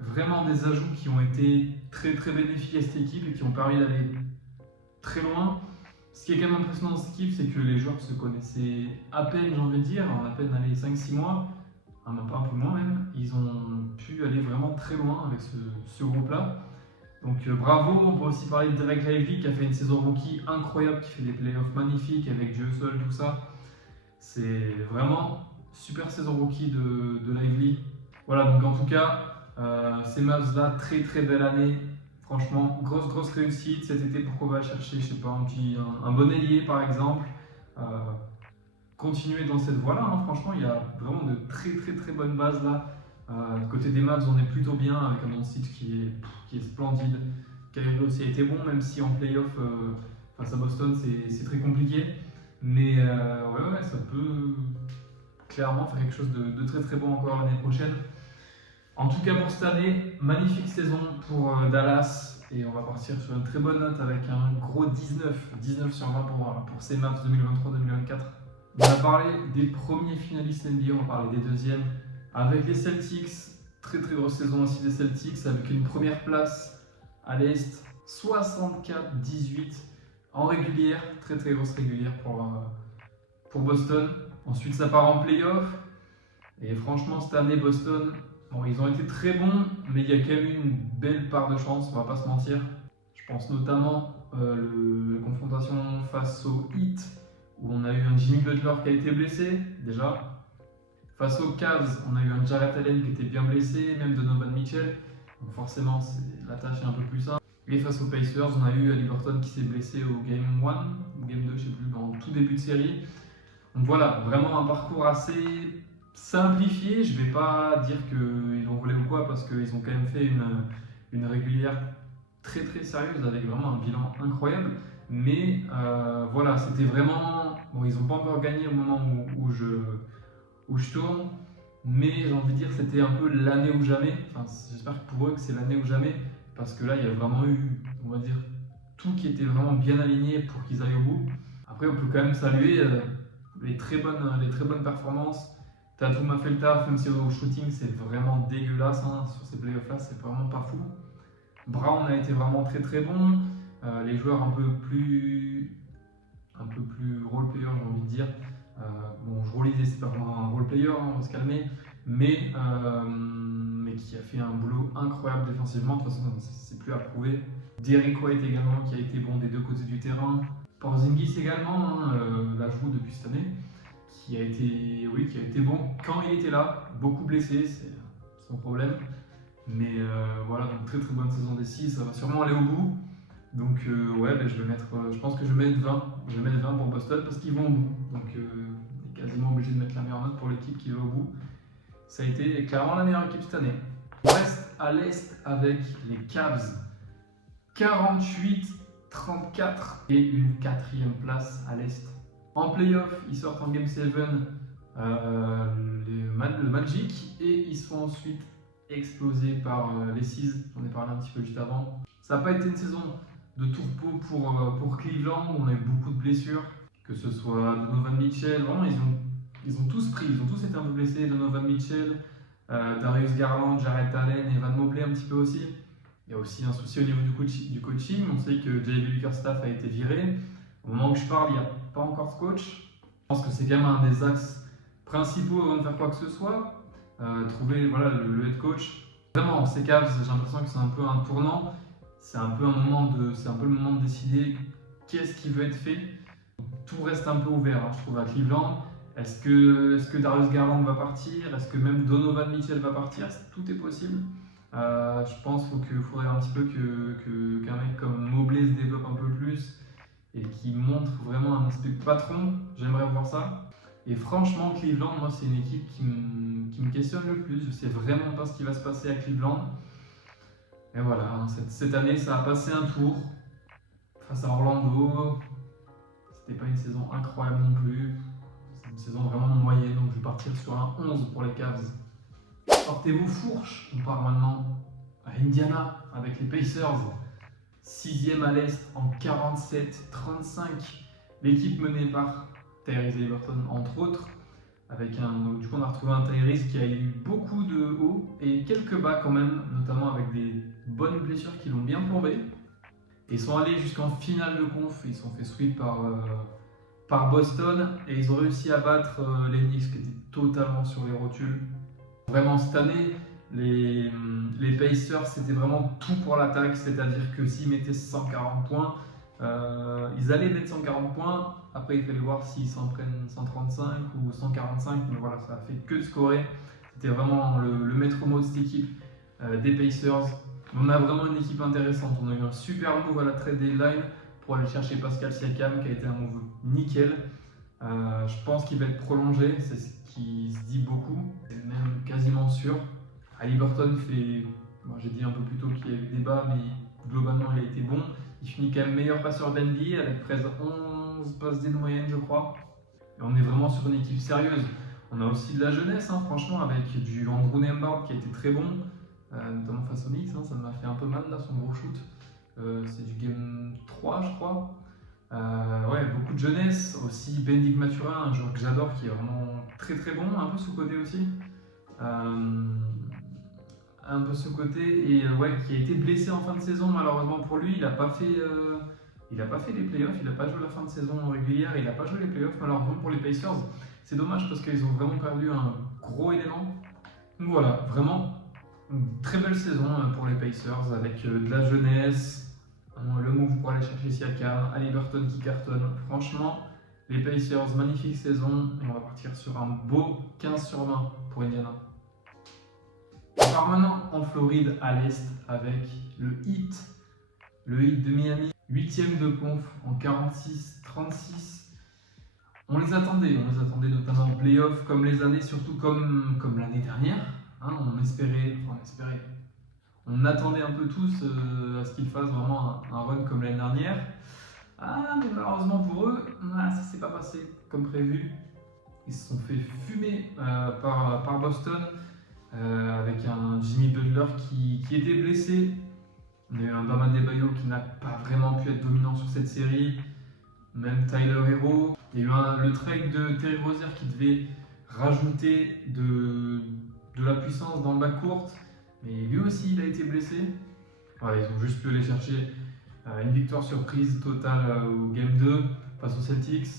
Vraiment des ajouts qui ont été très très bénéfiques à cette équipe et qui ont permis d'aller très loin. Ce qui est quand même impressionnant dans cette équipe, c'est que les joueurs se connaissaient à peine, j'ai envie de dire, en à peine 5-6 mois, même pas un peu moins même. Ils ont pu aller vraiment très loin avec ce groupe-là. Donc bravo, on peut aussi parler de Derek Lively qui a fait une saison rookie incroyable, qui fait des playoffs magnifiques avec Dieu seul, tout ça. C'est vraiment super saison rookie de Lively. Voilà, donc en tout cas, ces Mavs-là, très très belle année. Franchement, grosse réussite. Cet été, pourquoi on va chercher, je sais pas, un bon ailier par exemple. Euh, continuer dans cette voie-là. Hein. Franchement, il y a vraiment de très bonnes bases là. Côté des Mavs, on est plutôt bien avec un site qui est splendide. Kyrie aussi a été bon, même si en playoff face à Boston, c'est très compliqué. Mais ouais, ça peut clairement faire quelque chose de très bon encore l'année prochaine. En tout cas pour cette année, magnifique saison pour Dallas et on va partir sur une très bonne note avec un gros 19 sur 20 pour ces Mavs 2023-2024. On a parlé des premiers finalistes NBA, on va parler des deuxièmes avec les Celtics. Très grosse saison aussi des Celtics avec une première place à l'Est, 64-18 en régulière, très grosse régulière pour Boston. Ensuite ça part en playoff et franchement cette année Boston, bon, ils ont été très bons, mais il y a quand même eu une belle part de chance, on va pas se mentir. Je pense notamment la confrontation face au Heat, où on a eu un Jimmy Butler qui a été blessé, déjà. Face aux Cavs, on a eu un Jarrett Allen qui était bien blessé, même Donovan Mitchell. Donc forcément, la tâche est un peu plus simple. Et face aux Pacers, on a eu Haliburton qui s'est blessé au Game 1, ou Game 2, je sais plus, en tout début de série. Donc voilà, vraiment un parcours assez simplifié. Je ne vais pas dire qu'ils ont volé ou quoi, parce qu'ils ont quand même fait une régulière très sérieuse avec vraiment un bilan incroyable. Mais voilà, c'était vraiment. Bon, ils n'ont pas encore gagné au moment où je tourne, mais j'ai envie de dire c'était un peu l'année ou jamais. Enfin, j'espère que pour eux que c'est l'année ou jamais, parce que là il y a vraiment eu, on va dire, tout qui était vraiment bien aligné pour qu'ils aillent au bout. Après, on peut quand même saluer les très bonnes performances. Tatum a fait le taf, même si au shooting c'est vraiment dégueulasse hein, sur ces playoffs là, c'est vraiment pas fou. Brown a été vraiment très bon. Les joueurs un peu plus role-player, j'ai envie de dire. Bon, je relisais, c'est pas vraiment un role-player, hein, on va se calmer, mais qui a fait un boulot incroyable défensivement. De toute façon, c'est plus à prouver. Derrick White également, qui a été bon des deux côtés du terrain. Porzingis également, hein, l'ajout depuis cette année, qui a été bon quand il était là. Beaucoup blessé, c'est son problème. Mais voilà, donc très bonne saison des 6, ça va sûrement aller au bout. Donc ouais, je pense que je vais mettre 20. Je vais mettre 20 pour Boston parce qu'ils vont au bout. Donc on est quasiment obligé de mettre la meilleure note pour l'équipe qui va au bout. Ça a été clairement la meilleure équipe cette année. On reste à l'Est avec les Cavs. 48-34 et une 4e place à l'Est. En playoff, ils sortent en Game 7 le Magic et ils sont ensuite explosés par les Seas. J'en ai parlé un petit peu juste avant. Ça n'a pas été une saison de tourpeau pour Cleveland, où on a eu beaucoup de blessures, que ce soit Donovan Mitchell, vraiment ils ont tous été un peu blessés, Donovan Mitchell, Darius Garland, Jarrett Allen, Evan Mobley un petit peu aussi. Il y a aussi un souci au niveau du coaching, on sait que J.B. Bickerstaff a été viré. Au moment où je parle, il n'y a pas encore de coach. Je pense que c'est quand même un des axes principaux avant de faire quoi que ce soit, trouver voilà, le head coach. Vraiment, ces Cavs, j'ai l'impression que c'est un peu un tournant. C'est un peu le moment de décider qu'est-ce qui veut être fait. Tout reste un peu ouvert, hein, je trouve, à Cleveland. Est-ce que Darius Garland va partir? Est-ce que même Donovan Mitchell va partir? Tout est possible. Je pense qu'il faudrait un petit peu qu'un mec comme Mobley se développe un peu plus et qu'il montre vraiment un aspect patron. J'aimerais voir ça. Et franchement, Cleveland, moi, c'est une équipe qui me questionne le plus. Je ne sais vraiment pas ce qui va se passer à Cleveland. Et voilà, hein, cette année, ça a passé un tour face à Orlando. C'était pas une saison incroyable non plus. une saison vraiment moyenne, donc je vais partir sur un 11 pour les Cavs. Sortez-vos fourches, on part maintenant à Indiana avec les Pacers. 6e à l'Est en 47-35. L'équipe menée par Tyrese Haliburton, entre autres. Donc, du coup, on a retrouvé un Tyrese qui a eu beaucoup de hauts et quelques bas quand même, notamment avec des bonnes blessures qui l'ont bien plombé. Ils sont allés jusqu'en finale de conf, ils se sont fait sweep par Boston et ils ont réussi à battre les Knicks qui étaient totalement sur les rotules. Vraiment cette année, les Pacers c'était vraiment tout pour l'attaque, c'est-à-dire que s'ils mettaient 140 points, ils allaient mettre 140 points, après il fallait voir s'ils s'en prennent 135 ou 145, mais voilà, ça a fait que de scorer. C'était vraiment le maître mot de cette équipe des Pacers. On a vraiment une équipe intéressante, on a eu un super move à la trade deadline pour aller chercher Pascal Siakam qui a été un move nickel. Je pense qu'il va être prolongé, c'est ce qui se dit beaucoup, c'est même quasiment sûr. Haliburton fait, j'ai dit un peu plus tôt qu'il y avait des bas, mais globalement il a été bon. Il finit quand même meilleur passeur de NBA avec presque 11 passes D de moyenne, je crois. Et on est vraiment sur une équipe sérieuse. On a aussi de la jeunesse, franchement, avec du Andrew Nembhard qui a été très bon, notamment face aux Knicks. Ça m'a fait un peu mal là, son gros shoot. C'est du game 3, je crois. Beaucoup de jeunesse. Aussi Benedict Mathurin, un joueur que j'adore, qui est vraiment très très bon, un peu sous-côté aussi. Un peu sous-côté et qui a été blessé en fin de saison malheureusement pour lui. Il n'a pas fait les playoffs, il n'a pas joué la fin de saison régulière, il n'a pas joué les playoffs malheureusement pour les Pacers. C'est dommage parce qu'ils ont vraiment perdu un gros élément. Donc voilà, vraiment une très belle saison pour les Pacers avec de la jeunesse, le move pour aller chercher Siakam, Haliburton qui cartonne. Franchement, les Pacers, magnifique saison et on va partir sur un beau 15/20 pour Indiana. On part maintenant en Floride à l'Est avec le Heat de Miami, 8e de conf en 46-36. On les attendait notamment en playoff comme les années, surtout comme l'année dernière. On attendait un peu tous à ce qu'ils fassent vraiment un run comme l'année dernière. Mais malheureusement pour eux, ça ne s'est pas passé comme prévu. Ils se sont fait fumer par Boston. Avec un Jimmy Butler qui était blessé. On a eu un Bam Adebayo qui n'a pas vraiment pu être dominant sur cette série. Même Tyler Hero. Il y a eu le trade de Terry Rozier qui devait rajouter de la puissance dans le backcourt. Mais lui aussi, il a été blessé. Voilà, ils ont juste pu aller chercher une victoire surprise totale au Game 2 face aux Celtics.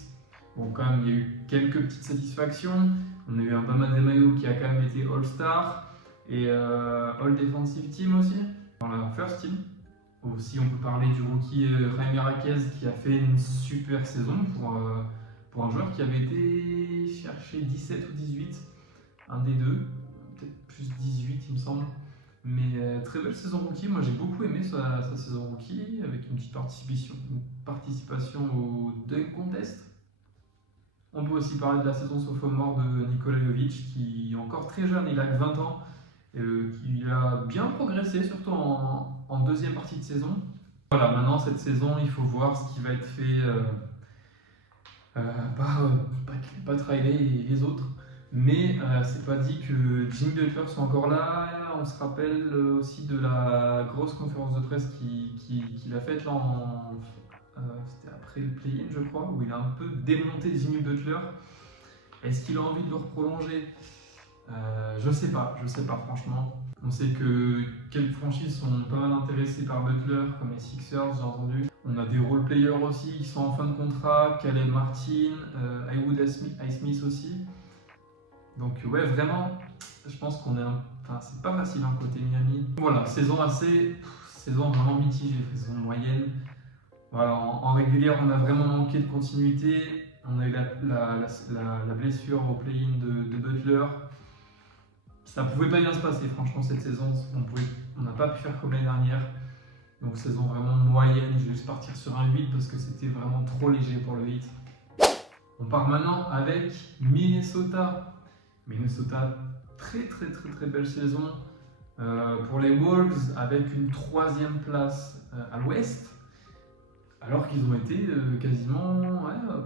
Bon, quand même, il y a eu quelques petites satisfactions. On a eu un Bam Adebayo qui a quand même été All-Star et All Defensive Team aussi, dans la First Team. Aussi, on peut parler du rookie Jaime Jaquez qui a fait une super saison pour un joueur qui avait été chercher 17 ou 18, un des deux, peut-être plus 18 il me semble. Mais très belle saison rookie, moi j'ai beaucoup aimé sa saison rookie avec une petite participation au Dunk Contest. On peut aussi parler de la saison sophomore de Nikola Jovic qui est encore très jeune, il a que 20 ans, qui a bien progressé, surtout en deuxième partie de saison. Voilà, maintenant cette saison, il faut voir ce qui va être fait par Riley et les autres. Mais c'est pas dit que Jimmy Butler soit encore là. On se rappelle aussi de la grosse conférence de presse qu'il a faite là c'était après le play-in, je crois, où il a un peu démonté Jimmy Butler. Est-ce qu'il a envie de le reprolonger? Je sais pas franchement. On sait que quelques franchises sont pas mal intéressées par Butler, comme les Sixers, j'ai entendu. On a des role-players aussi qui sont en fin de contrat, Caleb Martin, Haywood Highsmith aussi. Donc vraiment, je pense qu'on est c'est pas facile côté Miami. Voilà, saison vraiment mitigée, saison moyenne. Voilà, en régulière, on a vraiment manqué de continuité. On a eu la blessure au play-in de Butler. Ça pouvait pas bien se passer, franchement, cette saison. On n'a pas pu faire comme l'année dernière. Donc, saison vraiment moyenne. Je vais juste partir sur un 8 parce que c'était vraiment trop léger pour le 8. On part maintenant avec Minnesota. Minnesota, très belle saison pour les Wolves avec une 3e place à l'ouest. Alors qu'ils ont été quasiment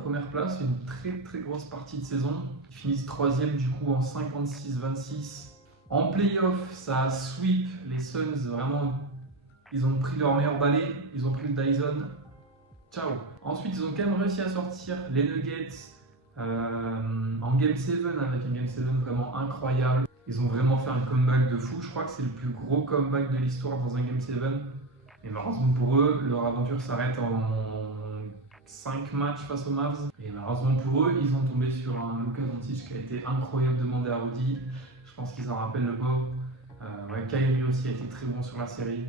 première place, une très grosse partie de saison. Ils finissent troisième du coup en 56-26. En playoff, ça a sweep les Suns, vraiment. Ils ont pris leur meilleur balai, ils ont pris le Dyson. Ciao. Ensuite, ils ont quand même réussi à sortir les Nuggets en Game 7 avec un Game 7 vraiment incroyable. Ils ont vraiment fait un comeback de fou. Je crois que c'est le plus gros comeback de l'histoire dans un Game 7. Et malheureusement pour eux, leur aventure s'arrête en 5 matchs face aux Mavs. Et malheureusement pour eux, ils ont tombé sur un Luka Doncic qui a été incroyable demandé à Rudy. Je pense qu'ils en rappellent le pauvre. Kyrie aussi a été très bon sur la série.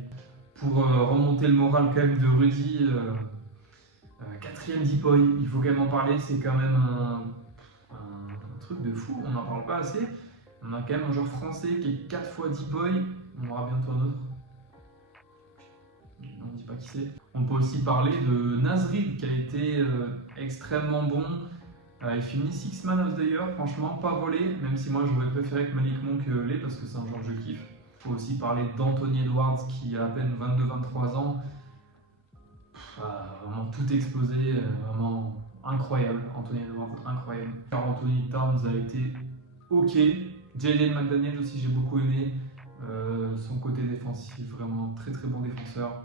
Pour remonter le moral quand même de Rudy, quatrième Deepoy, il faut quand même en parler, c'est quand même un truc de fou, on n'en parle pas assez. On a quand même un joueur français qui est 4 fois Deepoy, on aura bientôt un autre. On ne dit pas qui c'est. On peut aussi parler de Nasrid qui a été extrêmement bon. Il finit Six Man of the Year, franchement, pas volé, même si moi j'aurais préféré que Malik Monk l'ait parce que c'est un joueur que je kiffe. Il faut aussi parler d'Anthony Edwards qui a à peine 22-23 ans. Vraiment tout explosé, vraiment incroyable. Anthony Edwards, incroyable. Car Anthony Towns a été ok. Jaden McDaniels aussi, j'ai beaucoup aimé. Son côté défensif, vraiment très bon défenseur.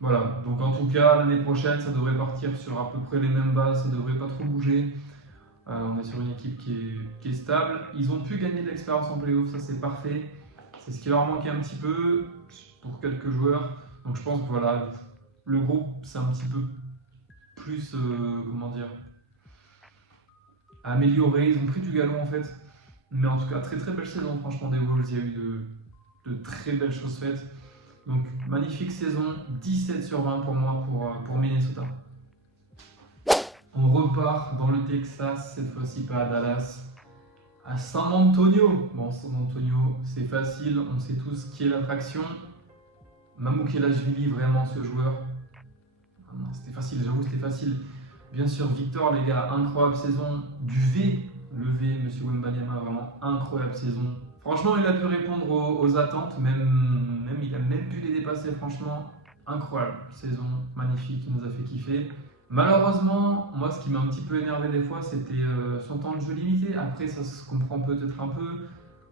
Voilà, donc en tout cas, l'année prochaine, ça devrait partir sur à peu près les mêmes bases, ça devrait pas trop bouger. On est sur une équipe qui est stable. Ils ont pu gagner de l'expérience en playoff, ça c'est parfait. C'est ce qui leur manquait un petit peu pour quelques joueurs. Donc je pense que voilà, le groupe c'est un petit peu plus, comment dire, amélioré. Ils ont pris du galon en fait. Mais en tout cas, très belle saison franchement des Wolves. Il y a eu de très belles choses faites. Donc magnifique saison, 17 sur 20 pour moi pour Minnesota. On repart dans le Texas, cette fois-ci pas à Dallas, à San Antonio. Bon, San Antonio, c'est facile, on sait tous qui est l'attraction. Mamoukelashvili, vraiment ce joueur. Ah non, c'était facile, j'avoue, c'était facile. Bien sûr, Victor, les gars, incroyable saison. Du V, le V, Monsieur Wembanyama, vraiment incroyable saison. Franchement, il a pu répondre aux attentes, il a même pu les dépasser, franchement, incroyable. Saison magnifique, il nous a fait kiffer. Malheureusement, moi, ce qui m'a un petit peu énervé des fois, c'était son temps de jeu limité. Après, ça se comprend peut-être un peu.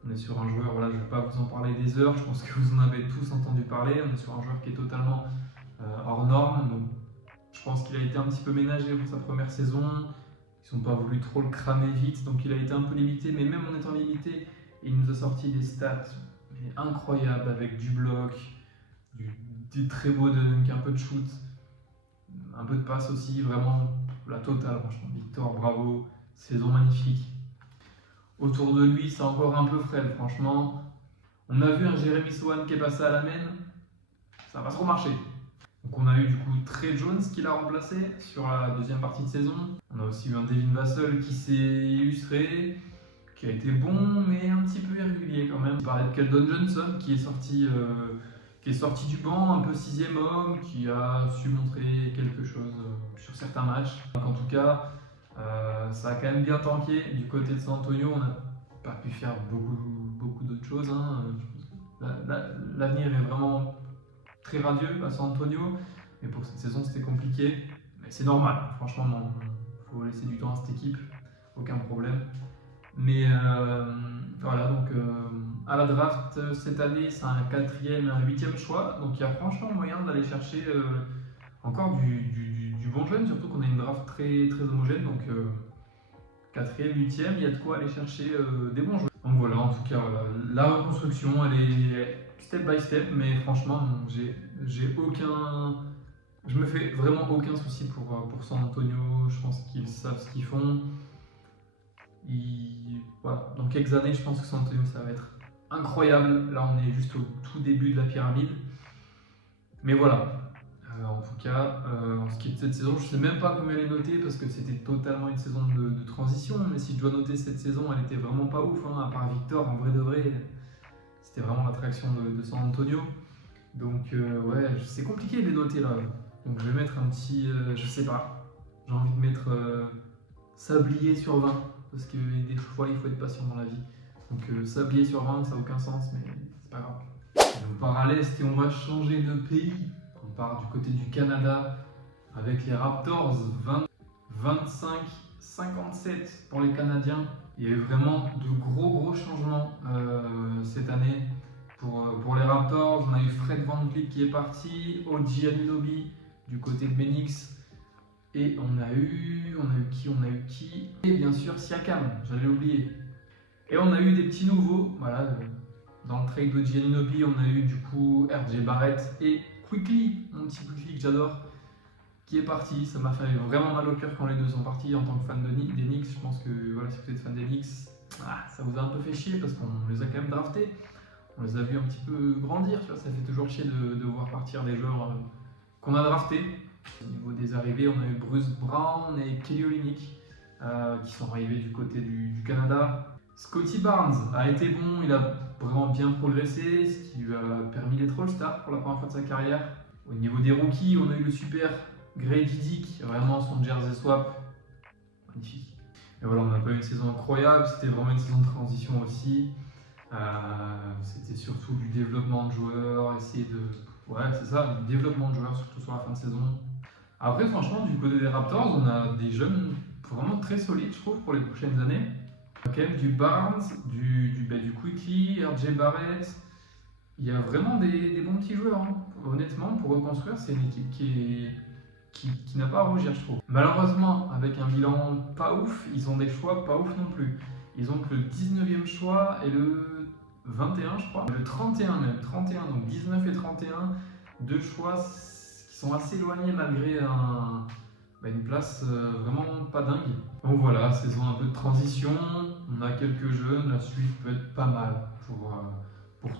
On est sur un joueur, voilà, je ne vais pas vous en parler des heures, je pense que vous en avez tous entendu parler. On est sur un joueur qui est totalement hors norme. Donc, je pense qu'il a été un petit peu ménagé pour sa première saison. Ils n'ont pas voulu trop le cramer vite, donc il a été un peu limité. Mais même en étant limité, il nous a sorti des stats incroyables avec du bloc, des très beaux dunks, un peu de shoot, un peu de passe aussi, vraiment la totale, franchement. Victor, bravo, saison magnifique. Autour de lui, c'est encore un peu frêle, franchement. On a vu un Jeremy Sohan qui est passé à la main, ça n'a pas trop marché. Donc on a eu du coup Trey Jones qui l'a remplacé sur la deuxième partie de saison. On a aussi eu un Devin Vassell qui s'est illustré, qui a été bon mais un petit peu irrégulier quand même. On parlait de Keldon Johnson qui est sorti du banc, un peu sixième homme, qui a su montrer quelque chose sur certains matchs. Donc en tout cas, ça a quand même bien tanké du côté de San Antonio. On n'a pas pu faire beaucoup d'autres choses. L'avenir est vraiment très radieux à San Antonio, mais pour cette saison c'était compliqué. Mais c'est normal, franchement, il faut laisser du temps à cette équipe, aucun problème. Mais voilà, donc à la draft cette année, c'est un 4e et un 8e choix, donc il y a franchement moyen d'aller chercher encore du bon jeune, surtout qu'on a une draft très homogène, donc 4e, 8e, il y a de quoi aller chercher des bons joueurs. Donc voilà, en tout cas, la reconstruction, elle est step by step, mais franchement, je me fais vraiment aucun souci pour San Antonio. Je pense qu'ils savent ce qu'ils font. Voilà. Dans quelques années, je pense que San Antonio, ça va être incroyable. Là, on est juste au tout début de la pyramide. Mais voilà. En tout cas, en ce qui est de cette saison, je ne sais même pas combien elle est notée parce que c'était totalement une saison de transition. Mais si je dois noter cette saison, elle était vraiment pas ouf. À part Victor, en vrai de vrai, c'était vraiment l'attraction de San Antonio. Donc, ouais, c'est compliqué de les noter là. Donc, je vais mettre un petit. Je sais pas. J'ai envie de mettre Sablier sur 20. Parce que des fois, il faut être patient dans la vie. Donc, Sablier sur 20, ça n'a aucun sens, mais c'est pas grave. Et on part à l'est et on va changer de pays. On part du côté du Canada, Avec les Raptors, 25-57 pour les Canadiens. Il y a eu vraiment de gros changements cette année. Pour les Raptors, on a eu Fred VanVleet qui est parti, OG Anunoby du côté de Phoenix. Et on a eu qui? Et bien sûr Siakam, j'allais oublier. Et on a eu des petits nouveaux, voilà. Dans le trade de Giannobi, on a eu du coup RJ Barrett et Quickly, mon petit Quickly que j'adore, qui est parti. Ça m'a fait vraiment mal au cœur quand les deux sont partis en tant que fan des Knicks. Je pense que voilà, si vous êtes fan des Knicks, ça vous a un peu fait chier parce qu'on les a quand même draftés. On les a vus un petit peu grandir, tu vois, ça fait toujours chier de voir partir des joueurs qu'on a draftés. Au niveau des arrivées, on a eu Bruce Brown et Kelly Olynyk qui sont arrivés du côté du Canada. Scottie Barnes a été bon, il a vraiment bien progressé, ce qui lui a permis d'être All-Star pour la première fois de sa carrière. Au niveau des rookies, on a eu le super Grady Dick, vraiment son jersey swap, magnifique. Et voilà, on n'a pas eu une saison incroyable, c'était vraiment une saison de transition aussi. C'était surtout du développement de joueurs, essayer de... Ouais, c'est ça, du développement de joueurs, surtout sur la fin de saison. Après, franchement, du côté des Raptors, on a des jeunes vraiment très solides, je trouve, pour les prochaines années. Quand même du Barnes, du Quickly, RJ Barrett. Il y a vraiment des bons petits joueurs. Hein. Honnêtement, pour reconstruire, c'est une équipe qui n'a pas à rougir, je trouve. Malheureusement, avec un bilan pas ouf, ils ont des choix pas ouf non plus. Ils ont que le 19e choix et le 21, je crois. Le 31 même, 31, donc 19 et 31. Deux choix qui sont assez éloignés malgré une place vraiment pas dingue. Donc voilà, saison un peu de transition, on a quelques jeunes, la suite peut être pas mal pour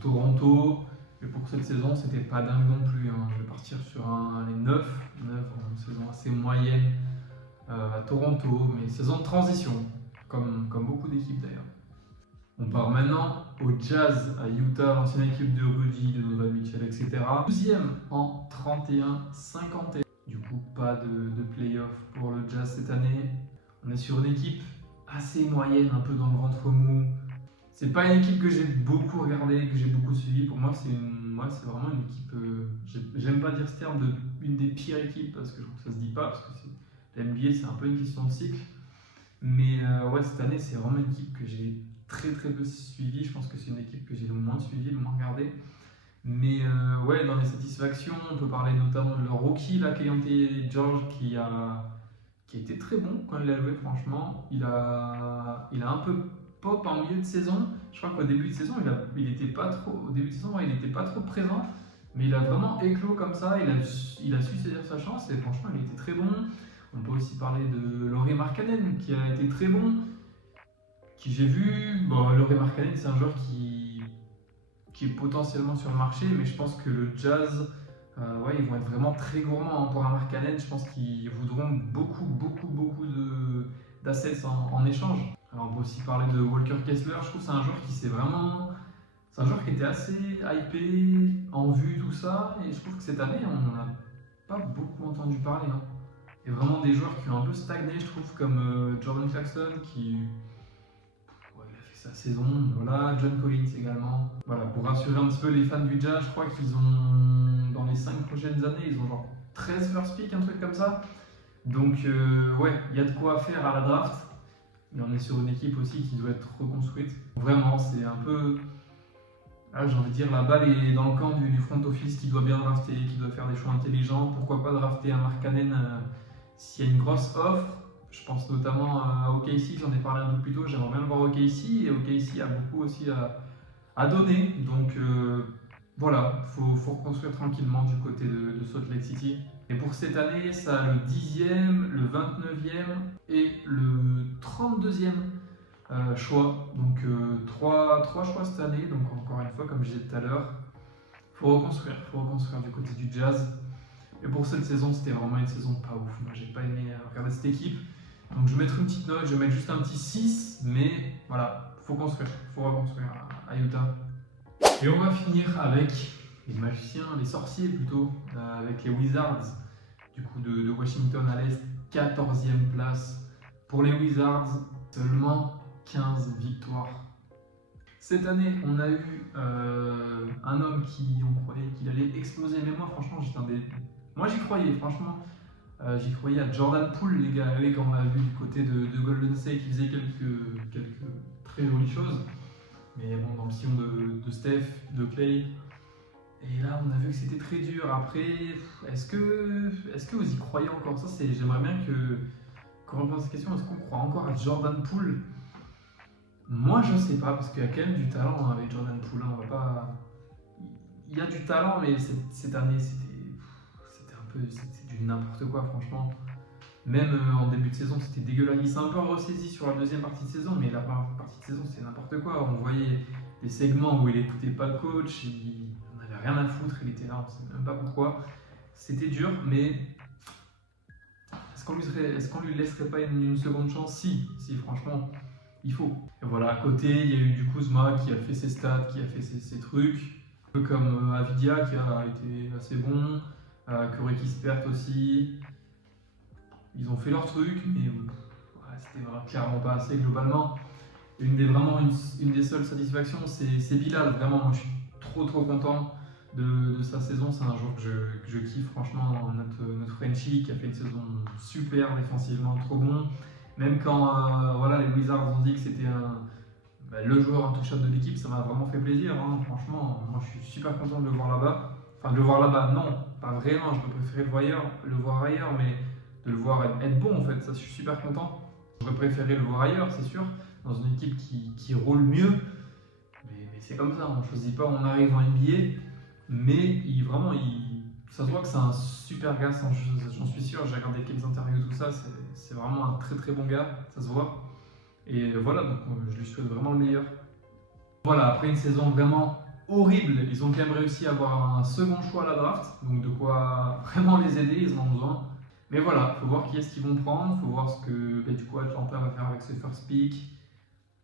Toronto. Mais pour cette saison, c'était pas dingue non plus. Hein. Je vais partir sur les 9, une saison assez moyenne à Toronto, mais saison de transition, comme beaucoup d'équipes d'ailleurs. On part maintenant au Jazz à Utah, l'ancienne équipe de Rudy, de Donovan Mitchell, etc. 12e en 31-51. Du coup, pas de play-off pour le Jazz cette année. On est sur une équipe assez moyenne, un peu dans le ventre mou. C'est pas une équipe que j'ai beaucoup regardée, que j'ai beaucoup suivie. Pour moi, c'est vraiment une équipe. J'aime pas dire ce terme de une des pires équipes parce que je trouve que ça se dit pas, parce que la NBA, c'est un peu une question de cycle. Mais ouais, cette année, c'est vraiment une équipe que j'ai très peu suivie. Je pense que c'est une équipe que j'ai le moins suivie, le moins regardée. Mais ouais, dans les satisfactions, on peut parler notamment de leur rookie, là, Keyonte George, qui a été très bon quand il a joué, franchement. Il a un peu pop en milieu de saison. Je crois qu'au début de saison, il était pas trop, au début de saison, il n'était pas trop présent. Mais il a vraiment éclos comme ça, il a su saisir sa chance et franchement, il était très bon. On peut aussi parler de Lauri Markkanen, qui a été très bon. Qui j'ai vu, Lauri Markkanen, c'est un joueur qui est potentiellement sur le marché, mais je pense que le Jazz, ils vont être vraiment très gourmands pour un Markkanen. Je pense qu'ils voudront beaucoup d'assets en échange. Alors on peut aussi parler de Walker Kessler. Je trouve que c'est un joueur c'est un joueur qui était assez hypé, en vue, tout ça, et je trouve que cette année, on n'en a pas beaucoup entendu parler. Hein. Il y a vraiment des joueurs qui ont un peu stagné, je trouve, comme Jordan Clarkson, qui il a fait sa saison, voilà, John Collins également. Voilà, pour rassurer un petit peu les fans du Jazz, je crois qu'ils ont, dans les 5 prochaines années, ils ont genre 13 first pick, un truc comme ça. Donc ouais, il y a de quoi faire à la draft. Mais on est sur une équipe aussi qui doit être reconstruite. Vraiment, c'est un peu... J'ai envie de dire, la balle est dans le camp du front office qui doit bien drafter, qui doit faire des choix intelligents. Pourquoi pas drafter un Markkanen s'il y a une grosse offre. Je pense notamment à OKC, j'en ai parlé un peu plus tôt, j'aimerais bien le voir au OKC, et OKC a beaucoup aussi à donner. Donc voilà, il faut reconstruire tranquillement du côté de Salt Lake City. Et pour cette année, ça a le 10e, le 29e et le 32e choix. Donc 3 choix cette année, donc encore une fois, comme je disais tout à l'heure, il faut reconstruire du côté du Jazz. Et pour cette saison, c'était vraiment une saison pas ouf. Moi, j'ai pas aimé regarder cette équipe. Donc, je vais mettre une petite note, je vais mettre juste un petit 6, mais voilà, faut reconstruire à Utah. Et on va finir avec les magiciens, les sorciers plutôt, avec les Wizards, du coup de Washington à l'Est, 14e place pour les Wizards, seulement 15 victoires. Cette année, on a eu on croyait qu'il allait exploser, mais moi franchement, moi j'y croyais, franchement. J'y croyais à Jordan Poole, les gars, oui, quand on a vu du côté de Golden State, qui faisait quelques très jolies choses. Mais bon, dans le sillon de Steph, de Clay. Et là, on a vu que c'était très dur. Après, est-ce que vous y croyez encore? Ça, j'aimerais bien qu'on reprenne cette question. Est-ce qu'on croit encore à Jordan Poole? Moi, je sais pas, parce qu'il y a quand même du talent avec Jordan Poole. On va pas. Il y a du talent, mais cette année, c'était du n'importe quoi, franchement. Même en début de saison, c'était dégueulasse. Il s'est un peu ressaisi sur la deuxième partie de saison, mais la première partie de saison, c'est n'importe quoi. On voyait des segments où il écoutait pas le coach, il n'en avait rien à foutre, il était là, on ne sait même pas pourquoi. C'était dur, mais est-ce qu'on lui laisserait pas une seconde chance? Si, franchement, il faut. Et voilà, à côté, il y a eu du Kuzma qui a fait ses stats, qui a fait ses trucs. Un peu comme Avidia qui a été assez bon, Corey Kispert aussi. Ils ont fait leur truc, mais c'était clairement pas assez globalement. Une des seules satisfactions, c'est Bilal. Vraiment, moi je suis trop content de sa saison. C'est un joueur que je kiffe, franchement. Notre Frenchie qui a fait une saison super défensivement, trop bon. Même quand les Wizards ont dit que c'était le joueur intouchable de l'équipe, ça m'a vraiment fait plaisir. Hein. Franchement, moi je suis super content de le voir là-bas. Enfin, de le voir là-bas, non, pas vraiment. Je préférais le voir ailleurs, mais de le voir être bon en fait, ça je suis super content. J'aurais préféré le voir ailleurs, c'est sûr, dans une équipe qui roule mieux, mais c'est comme ça, on ne choisit pas, on arrive en NBA, mais ça se voit que c'est un super gars, j'en suis sûr, j'ai regardé quelques interviews, tout ça, c'est vraiment un très bon gars, ça se voit. Et voilà, donc je lui souhaite vraiment le meilleur. Voilà, après une saison vraiment horrible, ils ont quand même réussi à avoir un second choix à la draft, donc de quoi vraiment les aider, ils en ont besoin. Mais voilà, il faut voir qui est-ce qu'ils vont prendre, il faut voir ce que du coup Atlanta va faire avec ce first pick.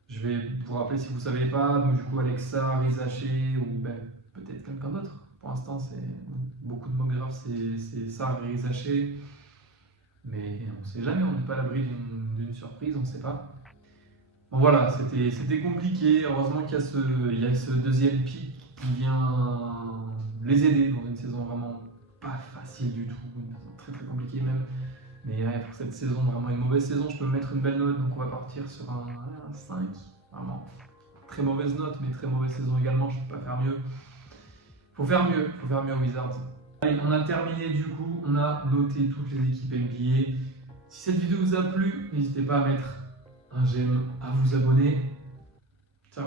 Je vais vous rappeler si vous ne savez pas, donc du coup Alexa, Rizaché ou peut-être quelqu'un d'autre. Pour l'instant, c'est beaucoup de mock drafts, c'est ça, Rizaché. Mais on ne sait jamais, on n'est pas à l'abri d'une surprise, on ne sait pas. Bon voilà, c'était compliqué. Heureusement qu'il y a ce deuxième pick qui vient les aider dans une saison vraiment pas facile du tout, très compliqué même. Mais ouais, pour cette saison, vraiment une mauvaise saison, je peux mettre une belle note, donc on va partir sur un 5. Vraiment, très mauvaise note, mais très mauvaise saison également, je ne peux pas faire mieux. Faut faire mieux aux Wizards. Allez, on a terminé du coup, on a noté toutes les équipes NBA. Si cette vidéo vous a plu, n'hésitez pas à mettre un j'aime, à vous abonner. Ciao.